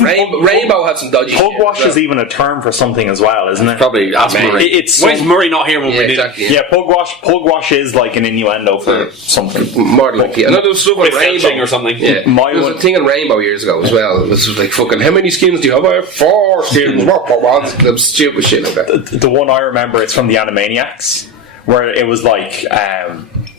Rainbow had some dodgy Pugwash shit. is even a term for something as well, isn't it? Probably ask Murray. Why is Murray not here when we did it? Yeah, Pugwash is like an innuendo for something. More likely. I know there was stuff on Rainbow or something. Yeah. There was a thing in Rainbow years ago as well. It was like fucking, how many skins do you have? I have 4 skins. There was stupid shit like that. The one I remember, it's from the Animaniacs, where it was like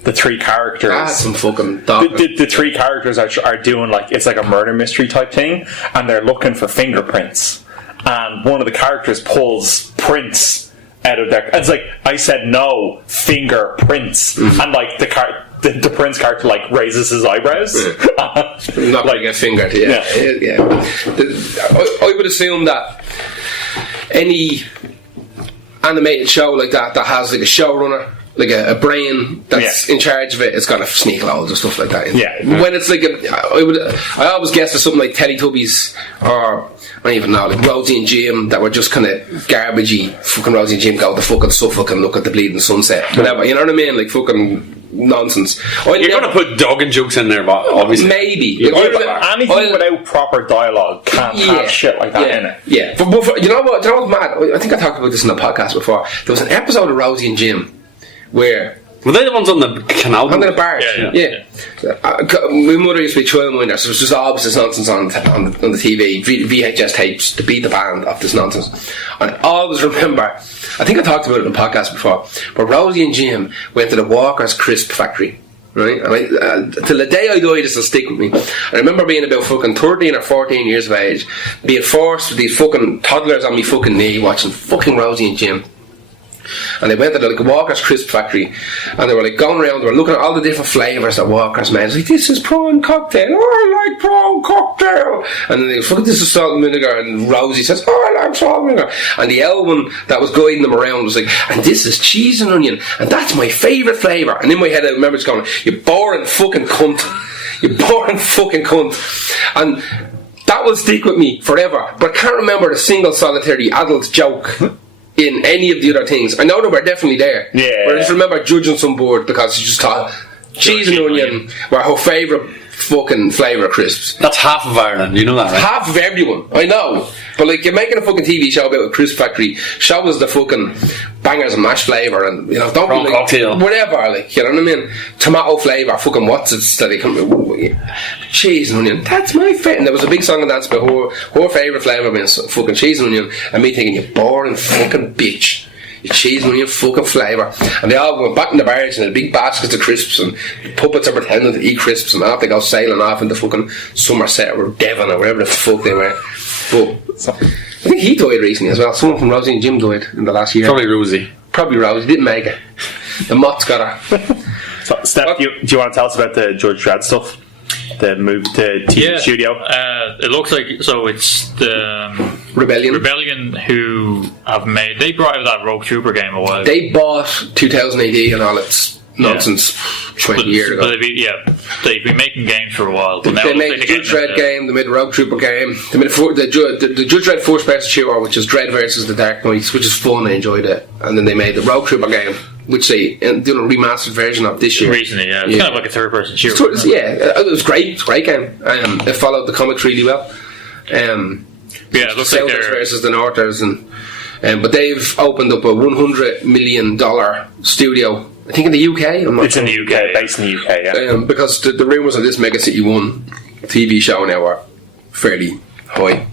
the 3 characters. Some fucking dog. The 3 characters are doing like, it's like a murder mystery type thing, and they're looking for fingerprints. And one of the characters pulls prints out of their. It's like, I said no, fingerprints, and like the Prince character like raises his eyebrows. Not like a finger to you. Yeah. I would assume that any animated show like that has like a showrunner like a brain that's in charge of it, it's got to sneak loads of stuff like that in. Yeah. When it's like I always guess it's something like Teletubbies or I don't even know, like Rosie and Jim that were just kind of garbagey. Fucking Rosie and Jim go to fucking Suffolk and look at the bleeding sunset. Whatever, you know what I mean? Like fucking nonsense. You're going to put dogging jokes in there, but obviously maybe anything without proper dialogue can't have shit like that in it. Yeah, but you know what? What's mad? I think I talked about this in the podcast before. There was an episode of Rosie and Jim where. Were they the ones on the canal? On the barge, yeah. My mother used to be child minder, so it was just all this nonsense on the TV, VHS tapes to beat the band of this nonsense. And I always remember, I think I talked about it in the podcast before, but Rosie and Jim went to the Walker's Crisp factory. Right, and till the day I die, this will stick with me. I remember being about fucking 13 or 14 years of age, being forced with these fucking toddlers on me fucking knee, watching fucking Rosie and Jim. And they went to the Walker's Crisp factory and they were like going around, they were looking at all the different flavours that Walker's made. Like, this is prawn cocktail, oh I like prawn cocktail. And then they go, fuck, this is salt and vinegar. And Rosie says, oh I like salt and vinegar. And the Elvin that was guiding them around was like, and this is cheese and onion, and that's my favourite flavour. And in my head I remember just going, you boring fucking cunt, you boring fucking cunt. And that will stick with me forever. But I can't remember a single solitary adult joke in any of the other things. I know they were definitely there. Yeah. But I just remember judging some board because she just thought cheese and onion were her favourite fucking flavour of crisps. That's half of Ireland, you know that, right? Half of everyone, I know. But like, you're making a fucking TV show about a crisp factory, show us the fucking bangers and mash flavour and, you know, don't be like, cocktail. whatever, like, you know what I mean? Tomato flavour, fucking what's it that they come cheese and onion, that's my favourite. And there was a big song and dance about her favourite flavour being fucking cheese and onion, and me thinking, you boring fucking bitch. Your cheese and onion fucking flavour. And they all went back in the barrage and had big baskets of crisps, and puppets are pretending to eat crisps, and off they go sailing off into fucking Somerset or Devon or wherever the fuck they were. But I think he died recently as well. Someone from Rosie and Jim died in the last year. Probably Rosie. Didn't make it. The Mott's got her. So, Steph, do you want to tell us about the Judge Dredd stuff? The move to TV studio? It looks like, so it's the Rebellion who have made, they brought out that Rogue Trooper game a while ago. They bought 2000 AD and all its nonsense 20 years ago. They've been making games for a while. But now they made the Judge Dredd game, they made the Rogue Trooper game, they made the Judge Dredd first person shooter, which is Dredd versus the Dark Knights, which is fun, I enjoyed it. And then they made the Rogue Trooper game, which they did a remastered version of this year. Recently, it's kind of like a third person shooter. It was great. It's a great game. It followed the comics really well. It looks like they're versus the Northers, but they've opened up a $100 million studio. I think in the UK. It's in the UK, based in the UK. Yeah. Because the rumours of this Mega City 1 TV show now are fairly high.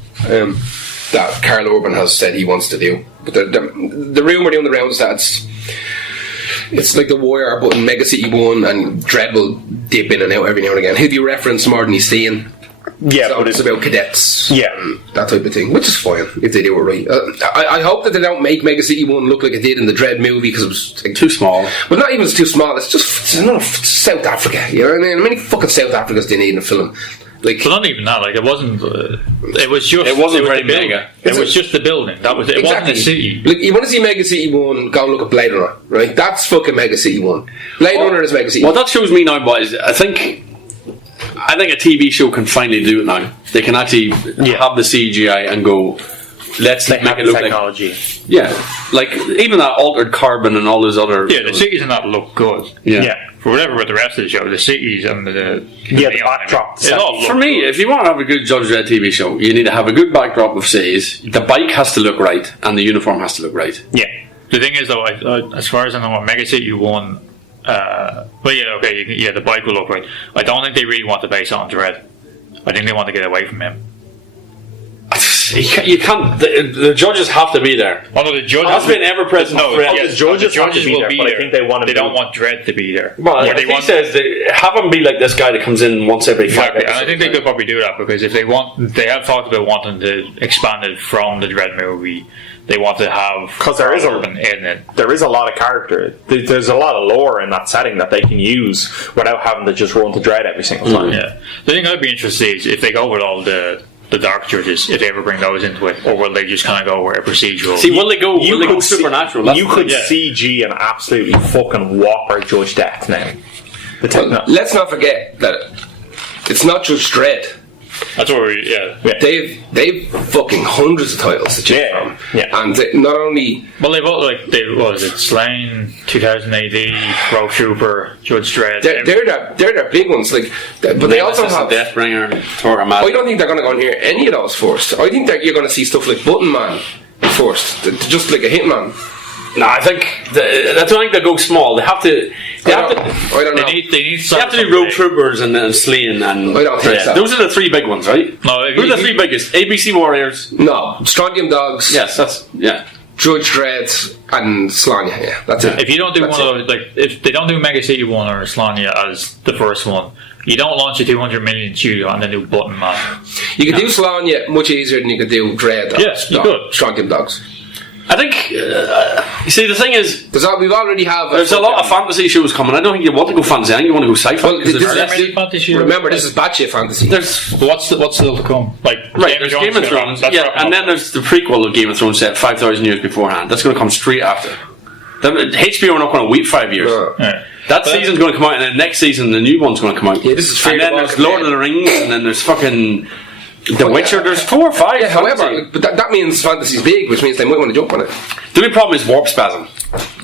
That Carl Urban has said he wants to do, but the rumour doing the rounds that it's like The Wire, but in Mega City 1, and Dredd will dip in and out every now and again. He'll be referenced more than he's seen. Yeah, so but it's about cadets. Yeah. That type of thing, which is fine if they do it right. I hope that they don't make Mega City 1 look like it did in the Dredd movie because it was like, too small. But not even too small, it's just South Africa. You know what I mean? How many fucking South Africans do you need in a film? Like, but not even that. Like, it wasn't. It wasn't very mega. It was just the building. That was it. Exactly. It wasn't a city. Like, you want to see Mega City 1? Go and look at Blade Runner. Right? That's fucking Mega City 1. Blade Runner is Mega City. What that shows me now, boys, I think a TV show can finally do it now. They can actually have the CGI and go, let's make it look technology. Like even that Altered Carbon and all those other. Yeah, the cities in that look good. Yeah. For whatever with the rest of the show, the cities and the backdrop. For me, if you want to have a good Judge Dredd TV show, you need to have a good backdrop of cities. The bike has to look right, and the uniform has to look right. Yeah. The thing is, though, as far as I know, Mega City 1. The bike will look right. I don't think they really want to base it on Dredd. I think they want to get away from him. You can't. The judges have to be there. Oh no, the judges. That's been ever present. The judges will be there. I think they want. They don't want Dredd to be there. Well, he says have him be like this guy that comes in once every 5 episodes. And I think they could probably do that because if they have talked about wanting to expand it from the Dredd movie. They want to have because there is a lot of character. There's a lot of lore in that setting that they can use without having to just run to Dredd every single time. Yeah, the thing I'd be interested in is if they go with all the the Dark Judges, if they ever bring those into it, or will they just kind of go where a procedural? See, will they go supernatural? That's You the could thing. CG an absolutely fucking whopper Judge Death now. Let's not forget that it's not just Dredd. That's what They've fucking hundreds of titles to choose from. And not only they've all what was it, Slain, 2000 AD, Rogue Trooper, Judge Dredd. they're their big ones, like, but they also have Deathbringer, Torgamad. I don't think they're going to go near any of those first. I think that you're going to see stuff like Button Man first, just like a Hitman. No, I don't think they go small. They have to. I don't know. They need They have to do Rogue Troopers and Slaying and. I don't think so. Those are the three big ones, right? No, who are the three biggest? ABC Warriors. No, Strontium Dogs. Yes, Judge Dredd and Slanya. Yeah, that's it. If you don't do one of those, like if they don't do Mega City 1 or Slanya as the first one, you don't launch a 200 million studio and then do Button Man. You could do Slanya much easier than you could do Dredd. Yes, you could. Strontium Dogs. I think. You see, the thing is, we've already have. There's a lot of fantasy shows coming. I don't think you want to go fantasy. I think you want to go sci-fi. Well, remember, this is batshit fantasy. What's still to come? Like there's Game of Thrones, and then there's the prequel of Game of Thrones set 5,000 years beforehand. That's going to come straight after. HBO are not going to wait 5 years. That season's going to come out, and then next season the new one's going to come out. Yeah, this is and then there's Lord of the Rings, and then there's fucking The Witcher. There's 4 or 5. Yeah, however, but that means fantasy's big, which means they might want to jump on it. The only problem is warp spasm.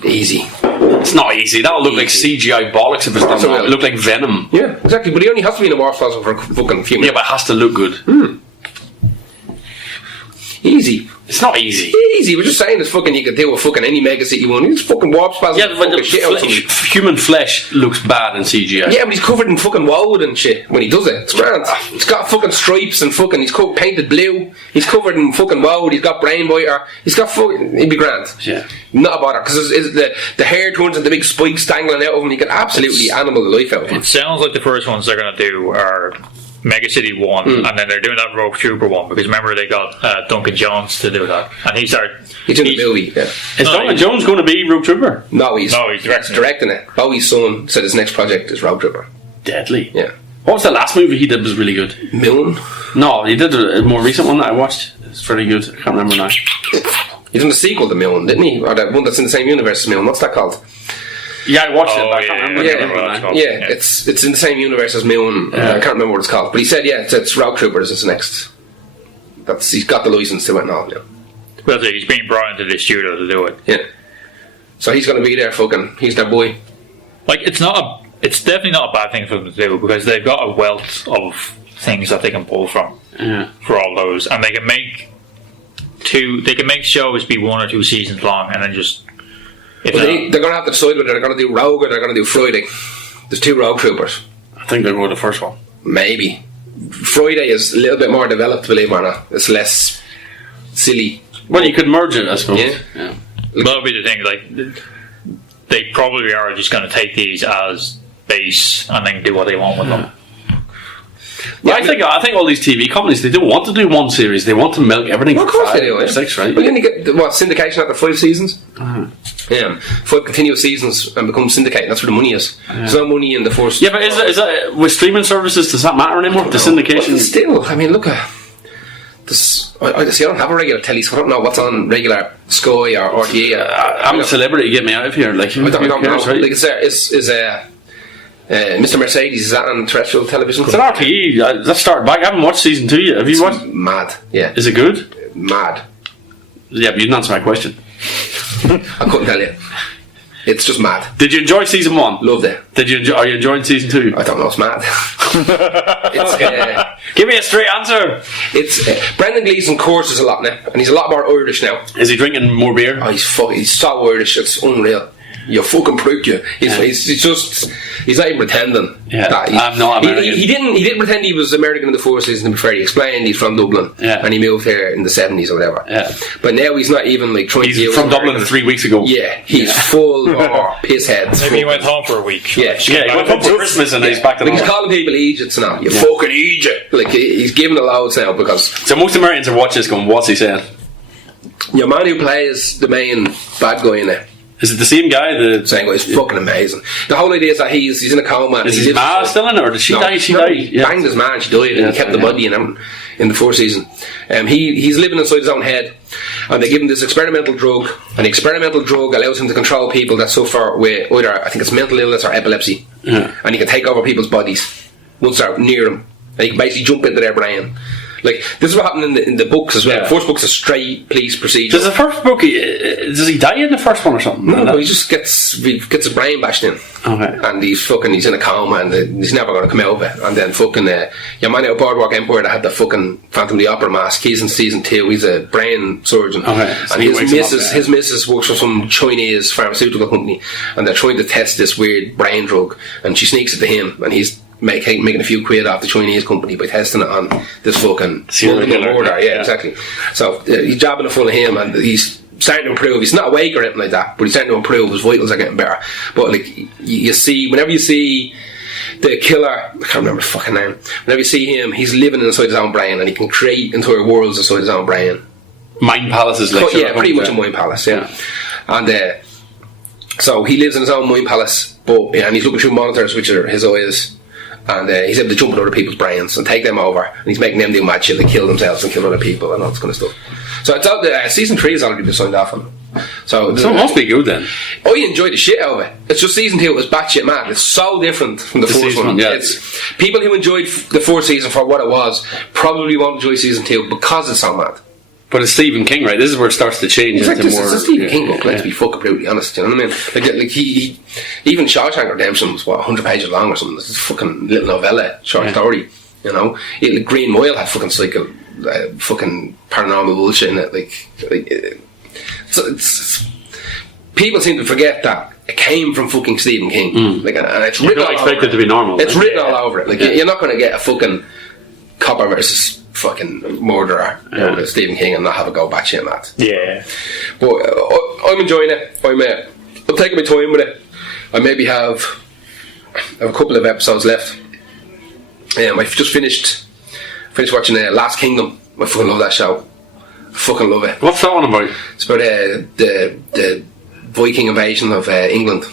Easy. It's not easy. That'll look like CGI bollocks if it's done wrong. It'll look like Venom. Yeah, exactly. But he only has to be in a warp spasm for a fucking few minutes. Yeah, but it has to look good. Easy. It's not easy. Easy. We're just saying it's fucking. You could deal with fucking any Mega City one. You just fucking warp spasm. Yeah, but human flesh looks bad in CGI. Yeah, but he's covered in fucking woad and shit when he does it. It's grand. He's got fucking stripes and fucking. He's painted blue. He's covered in fucking woad. He's got brain biter. He's got fucking. He'd be grand. Yeah. Not a bother because the hair turns into big spikes dangling out of him. He could absolutely animal the life out of him. It sounds like the first ones they're going to do are Mega City 1, and then they're doing that Rogue Trooper one because remember they got Duncan Jones to do that, and he's in the movie. Yeah. Is Duncan Jones going to be Rogue Trooper? No, he's directing it. Bowie's son said his next project is Rogue Trooper. Deadly. Yeah. What was the last movie he did was really good? Milne? No, he did a more recent one that I watched. It's very good. I can't remember now. He done a sequel to Milne, didn't he? Or that one that's in the same universe as Milne. What's that called? Yeah, I watched it, but I can't remember. It's in the same universe as Milne. I can't remember what it's called. But he said, it's Rogue Troopers is next. He's got the license to it now. Yeah. Well, he's being brought into the studio to do it. Yeah. So he's going to be there fucking. He's their boy. Like, it's definitely not a bad thing for them to do because they've got a wealth of things that they can pull from for all those. And they can make shows be 1 or 2 seasons long and then just... They're going to have to decide whether they're going to do Rogue or they're going to do Friday. There's 2 Rogue Troopers. I think they'll go with the first one. Maybe. Friday is a little bit more developed, believe it or not. It's less silly. Well, you could merge it, I suppose. Yeah. That'll be the thing. Like, they probably are just going to take these as base and then do what they want with them. Well, I think all these TV companies, they don't want to do one series. They want to milk everything for 5 or 6, right? Well, you only get syndication after 5 seasons. Yeah, 5 continuous seasons and become syndicated. That's where the money is. There's no money in the first. Yeah, but is that with streaming services? Does that matter anymore? The syndication. Well, still, I mean, look at this. I don't have a regular telly, so I don't know what's on regular Sky or RTE. I'm a celebrity. Get me out of here! Like, I don't know. Right? Like, is Mr. Mercedes, is that on terrestrial television? It's an RTE. Let's start back. I haven't watched season 2 yet. Have you watched? Mad. Yeah. Is it good? Mad. Yeah, but you didn't answer my question. I couldn't tell you. It's just mad. Did you enjoy season 1? Loved it. Are you enjoying season 2? I don't know. It's mad. Give me a straight answer. It's Brendan Gleeson courses a lot now, and he's a lot more Irish now. Is he drinking more beer? Oh, he's so Irish. It's unreal. You fucking prick you. He's not even pretending. Yeah, I'm not American. He didn't pretend he was American in the 4th season. To be fair, he explained he's from Dublin, and he moved here in the 70s or whatever. Yeah. But now he's not even like trying. He's from Dublin 3 weeks ago. Yeah, he's full piss heads. Maybe he went home for a week. Yeah, he went home for Christmas and he's back to He's calling people Egypts now. You fucking Egypt. Like he's giving the loads now because. So most Americans are watching this going, "What's he saying?" Your man who plays the main bad guy in it. Is it the same guy? The same guy is fucking amazing. The whole idea is that he's in a coma. Is his ma still in it, or did she die? She died. He banged his man. She died, and he kept the body in him. in the fourth season. He's living inside his own head, and they give him this experimental drug, and the experimental drug allows him to control people that suffer with either, I think it's mental illness or epilepsy, and he can take over people's bodies once they're near him, and he can basically jump into their brain. Like, this is what happened in the books as well. The first book's a straight police procedure. Does the first book, does he die in the first one or something? No, he just gets his brain bashed in. Okay. And he's in a coma, and he's never going to come out of it. And then fucking, your man out of Boardwalk Empire that had the fucking Phantom of the Opera mask, he's in season 2, he's a brain surgeon. Okay. So and his missus works for some Chinese pharmaceutical company, and they're trying to test this weird brain drug, and she sneaks it to him, and he's making a few quid off the Chinese company by testing it on this fucking order. Yeah, exactly. So he's jabbing it full of him, and he's starting to improve. He's not awake or anything like that, but he's starting to improve. His vitals are getting better. But like you see, whenever you see the killer, I can't remember his fucking name. Whenever you see him, he's living inside his own brain, and he can create entire worlds inside his own brain. Mind palaces, like pretty much a mind palace. Yeah. And so he lives in his own mind palace, and he's looking through monitors, which are his eyes. And he's able to jump into other people's brains and take them over, and he's making them do mad shit, like kill themselves and kill other people and all this kind of stuff. So it's out there. Season 3 has already been signed off on. So it must be good then. I enjoyed the shit out of it. It's just season 2 was batshit mad. It's so different from the first one. Yeah. It's people who enjoyed the fourth season for what it was probably won't enjoy season 2 because it's so mad. But it's Stephen King, right? This is where it starts to change. It's into more. It's a Stephen King book. Let's be fucking brutally honest. You know what I mean? Like he even Shawshank Redemption was 100 pages long or something. It's a fucking little novella, short story. You know, Green Mile had fucking fucking paranormal bullshit in it. It's people seem to forget that it came from fucking Stephen King. Like, and it's written. You don't expect it to be normal. It's written all over it. Like you're not going to get a fucking copper versus fucking murderer, Stephen King, and not have a go batshit mad. Yeah. But I'm enjoying it. I'm taking my time with it. I maybe have a couple of episodes left. I've just finished watching Last Kingdom. I fucking love that show. I fucking love it. What's that one about? It's about the Viking invasion of England.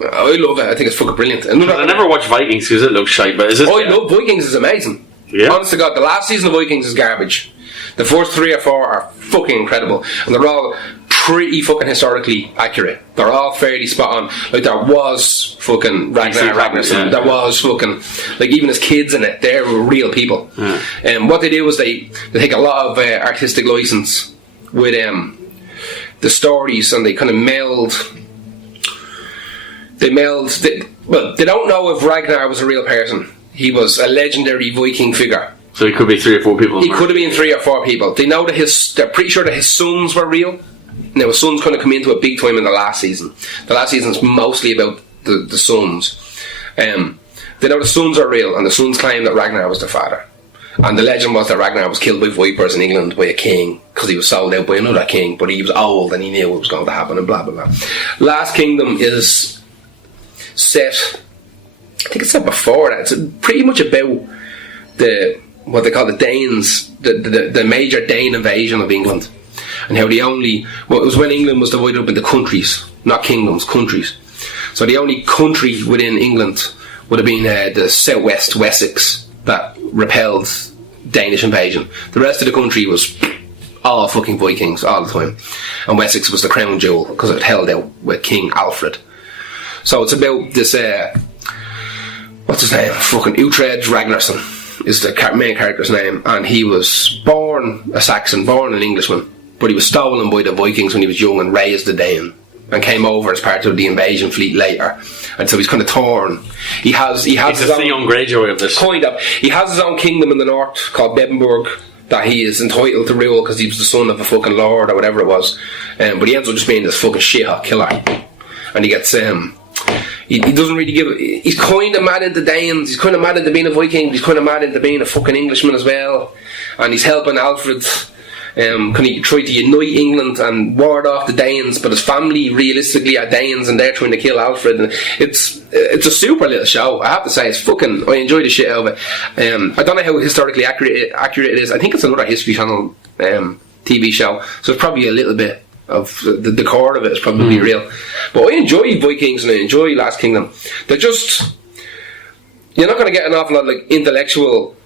I love it. I think it's fucking brilliant. I never watched Vikings because it looks shite, but is this... I love Vikings. Is amazing. Yeah. Honest to God, the last season of Vikings is garbage. The first 3 or 4 are fucking incredible, and they're all pretty fucking historically accurate. They're all fairly spot on. Like, there was fucking Ragnarsson. There was fucking, like, even as kids in it, they were real people. And what they do is they take a lot of artistic license with the stories, and they kind of meld. They don't know if Ragnar was a real person. He was a legendary Viking figure. So he could be 3 or 4 people. He could have been 3 or 4 people. They know that they're pretty sure that his sons were real. Now his sons kind of come into it big time in the last season. The last season's mostly about the sons. They know the sons are real, and the sons claim that Ragnar was their father. And the legend was that Ragnar was killed by vipers in England by a king because he was sold out by another king, but he was old and he knew what was going to happen and blah blah blah. Last Kingdom is set, I think it's set before that. It's pretty much about what they call the Danes, the major Dane invasion of England, and how it was when England was divided up into countries, not kingdoms, countries. So the only country within England would have been the southwest Wessex that repelled Danish invasion. The rest of the country was all fucking Vikings all the time, and Wessex was the crown jewel because it held out with King Alfred. So it's about this what's his name? Fucking Uhtred Ragnarsson is the main character's name, and he was born a Saxon, born an Englishman, but he was stolen by the Vikings when he was young and raised a Dane, and came over as part of the invasion fleet later. And so he's kind of torn. He's his own Theon Greyjoy of this. Kind of. He has his own kingdom in the north called Bebenburg that he is entitled to rule because he was the son of a fucking lord or whatever it was. But he ends up just being this fucking shit-hot killer. And he gets... He doesn't really give... He's kind of mad into Danes. He's kind of mad into being a Viking. He's kind of mad into being a fucking Englishman as well. And he's helping Alfred... Can he try to unite England and ward off the Danes, but his family realistically are Danes and they're trying to kill Alfred. And it's a super little show, I have to say. It's fucking... I enjoy the shit out of it. I don't know how historically accurate it is. I think it's another History Channel TV show, so it's probably a little bit of the core of it is probably real. But I enjoy Vikings and I enjoy Last Kingdom. They're just... You're not going to get an awful lot of like intellectual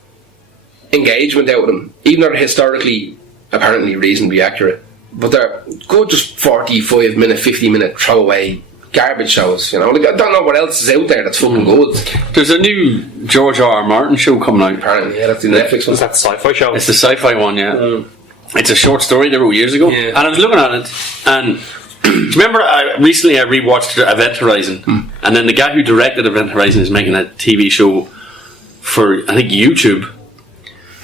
engagement out of them, even though they're historically apparently reasonably accurate. But they're good, just 45-minute, 50-minute throwaway garbage shows. You know, like, I don't know what else is out there that's fucking good. There's a new George R. R. Martin show coming out. Apparently, yeah, that's the Netflix one. Is that the sci-fi show? It's the sci-fi one, yeah. It's a short story they wrote years ago, Yeah. and I was looking at it, and do you remember recently I rewatched Event Horizon, and then the guy who directed Event Horizon is making a TV show for, I think, YouTube.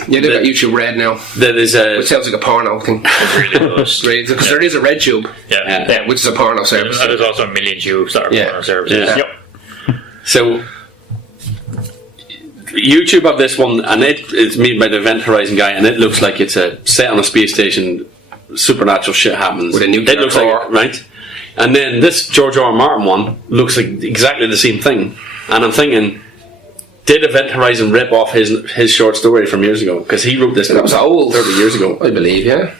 Yeah, they've got YouTube Red now. That is Which sounds like a porno thing. It really does. Because there is a Red Tube, Yeah. which is a porno service. And there's also a million tubes that are Yeah. porno services. Yeah. Yep. So YouTube have this one, and it's made by the Event Horizon guy, and it looks like it's a set on a space station. Supernatural shit happens. With a nuclear it looks core. like right, and then this George R. R. Martin one looks like exactly the same thing. And I'm thinking, did Event Horizon rip off his short story from years ago? Because he wrote this. That was old. 30 years ago, I believe. Yeah,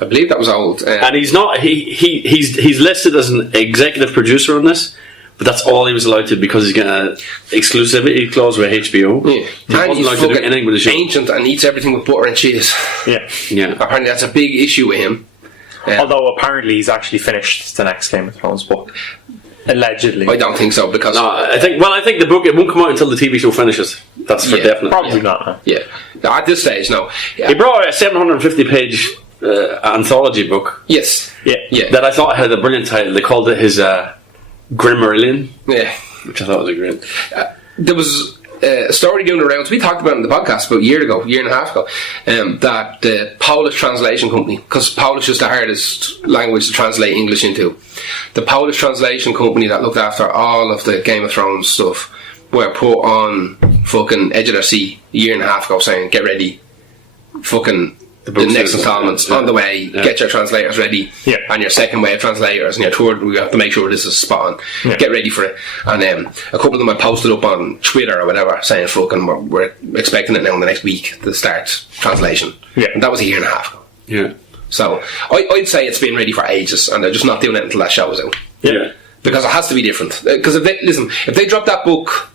I believe that was old. and he's not. He's listed as an executive producer on this. But that's all he was allowed to because he's got an exclusivity clause with HBO. Yeah. He And wasn't he's allowed to do fucking anything with the show. ancient and eats everything with butter and cheese. Yeah. Yeah. Apparently, that's a big issue with him. Although apparently he's actually finished the next Game of Thrones book. Allegedly. I don't think so because No, I think the book, it won't come out until the TV show finishes. That's for Yeah, definite. Probably not. No. yeah, no, at this stage, no. Yeah. He brought out a 750-page anthology book Yes, Yeah. yeah, that I thought had a brilliant title. They called it his Grimmarillion, yeah. which I thought was a great. There was a story going around. We talked about it in the podcast about a year and a half ago. That the Polish translation company, because Polish is the hardest language to translate English into, the Polish translation company that looked after all of the Game of Thrones stuff were put on fucking edge of their seat a year and a half ago, saying, "Get ready, fucking." The books next are- installment's yeah. on the way. Yeah. Get your translators ready, Yeah. and your second wave translators, and your third. We have to make sure this is spot on. Yeah. Get ready for it. And a couple of them I posted up on Twitter or whatever, saying, "Fucking, we're expecting it now in the next week to start translation." Yeah. And that was a year and a half ago. Yeah. So I'd say it's been ready for ages, and they're just not doing it until that show is out Yeah. because it has to be different. Because if they drop that book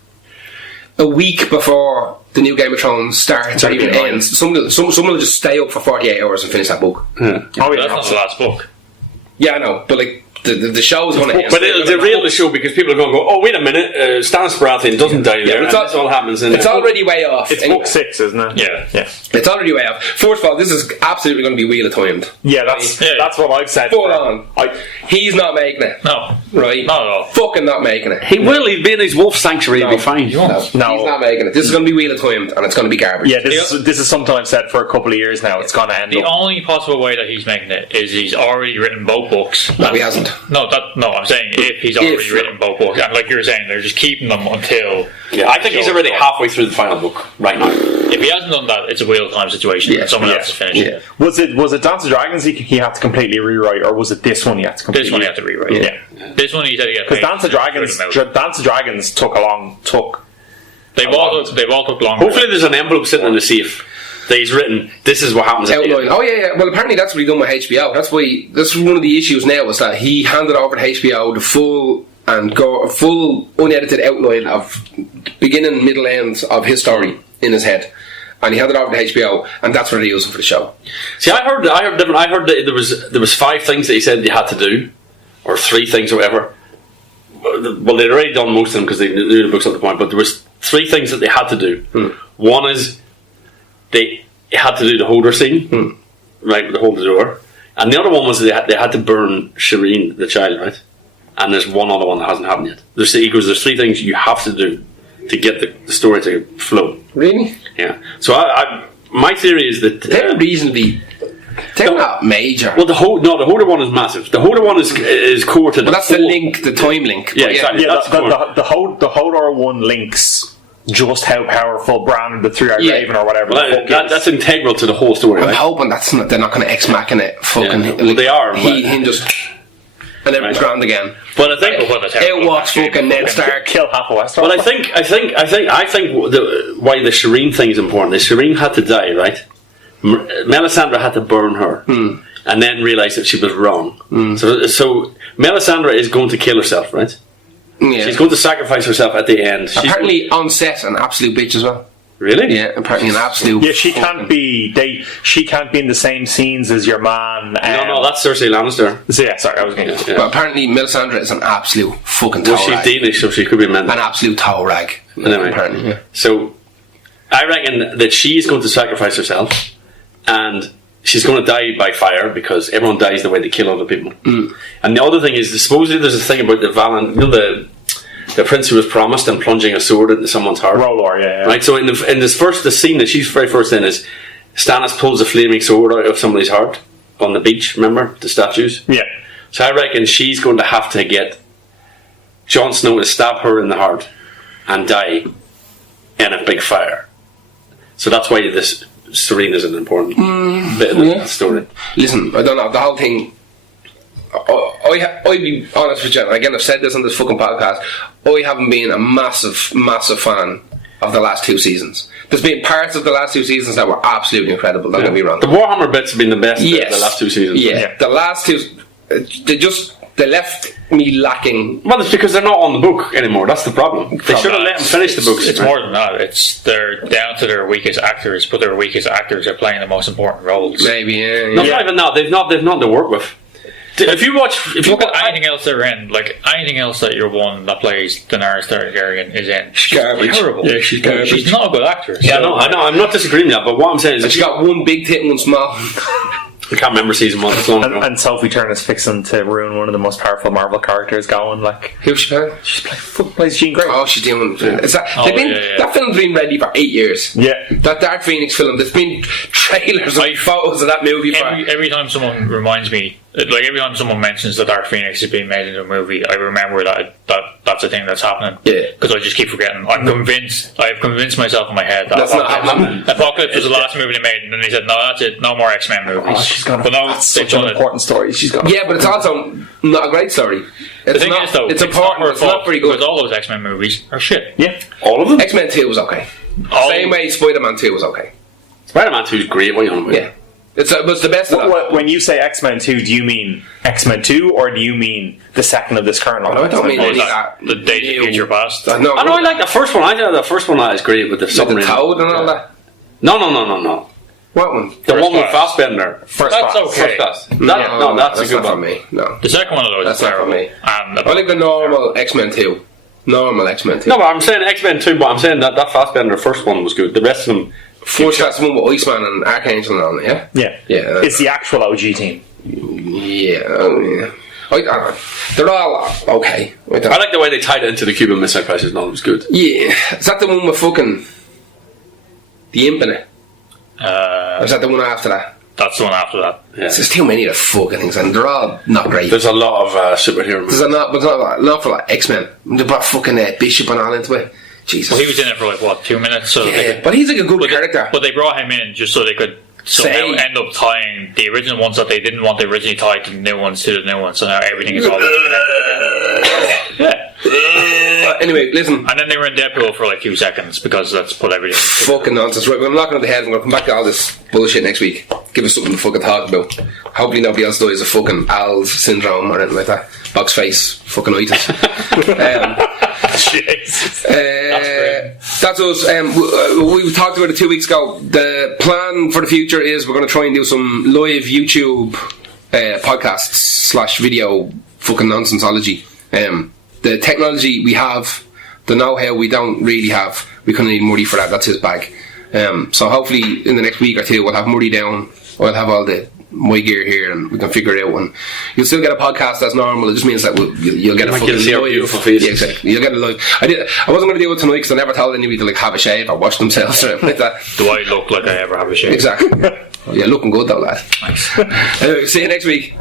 a week before the new Game of Thrones starts or even ends, someone will just stay up for 48 hours and finish that book. Oh, But yeah. that's not the last book. Yeah, I know, but like the show's going to end. But it'll derail the show because people are going to go, oh, wait a minute, Stannis Baratheon doesn't die there. but And this all happens. And It's already way off. It's anyway. book 6, isn't it? Yeah. Yeah. It's already way off. First of all, this is absolutely going to be wheel of timed. Yeah, that's what I've said. Full on. He's not making it. No. Right? Not at all. Fucking not making it. he will. He'll be in his wolf sanctuary. He'll be fine. No, No. he's not making it. This is going to be wheel of timed, and it's going to be garbage. Yeah, this is something I've said for a couple of years now. It's going to end The up. only possible way that he's making it is he's already written both books. No, he hasn't. No, I'm saying if he's already written both books, and like you were saying, they're just keeping them until. Yeah, I think he's already halfway through the final book right now. If he hasn't done that, it's a wheel time situation. Yeah, and someone yeah, else to finish yeah. it. Was it Dance of Dragons he had to completely rewrite, or was it this one he had to completely This one you have to rewrite. Yeah. This one he said he had Because Dance of Dragons took They've all took longer. Hopefully there's an envelope sitting in the safe that he's written, this is what happens at the Outline. end. Oh yeah. Well, apparently that's what he done with HBO. That's one of the issues now is that he handed over to HBO the full unedited outline of beginning, middle, end of his story in his head, and he handed it over to HBO, and that's what they're using for the show. See, I heard different. I heard that there was 5 things that he said you had to do, or 3 things or whatever. Well, they'd already done most of them because they knew the books at the point. But there was 3 things that they had to do. One is they had to do the holder scene, right, with the hold the door, and the other one was they had to burn Shireen, the child, right. And there's one other one that hasn't happened yet. There's 3 things you have to do to get the story to flow. Really? Yeah. So my theory is that They're reasonably. They're not major. well, the holder one is massive. The holder one is core to the. But that's the whole- link, the time link. Yeah, But exactly. Yeah, That's the Hodor one links just how powerful Bran and the Three-Eyed Yeah. Raven or whatever Well, the fuck that, is. that's integral to the whole story, I'm right? hoping they're not going to ex-machina it. Fucking. Yeah. Well, they are, He but- him just. And everyone's Right. grand again. But I think. Out walks fucking Ned Stark. Kill half of Westeros. Well, I think why the Shireen thing is important is Shireen had to die, right? Melisandre had to burn her, and then realize that she was wrong. So Melisandre is going to kill herself, right? Yeah. She's going to sacrifice herself at the end. Apparently on set an absolute bitch as well. Really? Yeah, apparently an absolute. Yeah, she can't be. She can't be in the same scenes as your man. No, that's Cersei Lannister. So yeah, sorry, I was going to. Yeah. But apparently Melisandre is an absolute fucking Well, toe she's rag. Danish, so she could be meant. An absolute toe rag. Anyway. Apparently, yeah. So, I reckon that she's going to sacrifice herself, and she's going to die by fire because everyone dies the way they kill other people. And the other thing is, supposedly there's a thing about the prince who was promised and plunging a sword into someone's heart. Rolor, yeah. Right. So in the scene that she's very first in is Stannis pulls a flaming sword out of somebody's heart on the beach. Remember the statues? Yeah. So I reckon she's going to have to get Jon Snow to stab her in the heart and die in a big fire. So that's why this Serena's an important bit of the story. Listen, I don't know the whole thing. I'll be honest with you, and again I've said this on this fucking podcast, I haven't been a massive fan of the last 2 seasons. There's been parts of the last 2 seasons that were absolutely incredible, don't get me wrong. The Warhammer bits have been the best bit of the last 2 seasons. Yeah, the last 2, they left me lacking. Well, it's because they're not on the book anymore. That's the problem. They should have let them finish the books. It's more than that. They're down to their weakest actors, but their weakest actors are playing the most important roles. Maybe, yeah. Not even that. They've not to work with. If you Look at anything else they're in, like anything else that your one that plays Daenerys Targaryen is in, she's garbage. terrible. Yeah, she's garbage. She's not a good actress. Yeah, I know. I'm not disagreeing with that, but what I'm saying is, She's got one big tit and one small. I can't remember season 1. It's long ago. And Sophie Turner's fixing to ruin one of the most powerful Marvel characters going. Like, Who's she playing? plays Jean Grey. Oh, she's doing. Is that, yeah. That film's been ready for 8 years. Yeah. That Dark Phoenix film. There's been trailers and photos of that movie for. Every time someone reminds me, like every time someone mentions that Dark Phoenix is being made into a movie, I remember that's a thing that's happening. Yeah. Because I just keep forgetting. I've convinced myself in my head that That's not happening. Apocalypse was the last movie they made, and then they said, "No, that's it. No more X-Men movies." Oh, she's got but no, that's they've such an done it. important story. She's got. Yeah, but it's also not a great story. The thing is, though, it's not important. her It's not fault very good. because all those X-Men movies are shit. Yeah. All of them? X-Men 2 was okay. Same way Spider-Man 2 was okay. Spider-Man 2 is great. What are you on about? Yeah. It was the best of that. When you say X-Men 2, do you mean X-Men 2 or do you mean the second of this current line? No, I don't mean Oh, any of that, that. the Days of Future Past. No, I know. I like the first one. I think the first one is great with the With submarine. the Toad and all that. No. What one? The one with class. Fassbender. First That's class. okay. First class. No, that's a good not for one. me. No. The second one of those That's is not for terrible. me. And I like the normal X-Men 2. Normal X-Men 2. No, but I'm saying X-Men 2, but I'm saying that Fassbender first one was good. The rest of them... First class one with Iceman and Archangel and all that, yeah? Yeah. Yeah. It's the actual OG team. Yeah. Oh, yeah. They're all okay. I like the way they tied it into the Cuban Missile Crisis and all. It was good. Yeah. Is that the one with fucking the imp in it? Or is that the one after that? that's the one after that. Yeah. There's too many of the fucking things, and they're all not great. There's a lot of superhero movies. There's not for like X-Men. They brought fucking Bishop and all into it. Jesus. Well, he was in it for like what, 2 minutes? So Yeah, but he's like a good but character. But they brought him in just so they could somehow end up tying the original ones that they didn't want to originally tie to the new ones to the new ones. So now everything is all interconnected. Yeah. Anyway, listen. And then they were in Deadpool for like 2 seconds because that's put everything. Fucking nonsense. Right, I'm knocking on the head. I'm going to come back to all this bullshit next week. Give us something to fucking talk about. Hopefully nobody else dies of fucking Al's syndrome or anything like that. Box face, fucking itis. Jesus. That's us. We talked about it 2 weeks ago. The plan for the future is we're going to try and do some live YouTube podcasts / video fucking nonsenseology. The technology we have, the know-how we don't really have. We couldn't need Murray for that. That's his bag. So hopefully in the next week or two we'll have Murray down. I'll have all my gear here and we can figure it out, and you'll still get a podcast as normal. It just means that you'll get a fucking see our live. beautiful faces. Yeah, exactly. You'll get a live. I wasn't going to do it tonight because I never told anybody to like have a shave or wash themselves or anything like that. Do I look like I ever have a shave? Exactly. Yeah, looking good though, lad. Nice. Anyway, see you next week.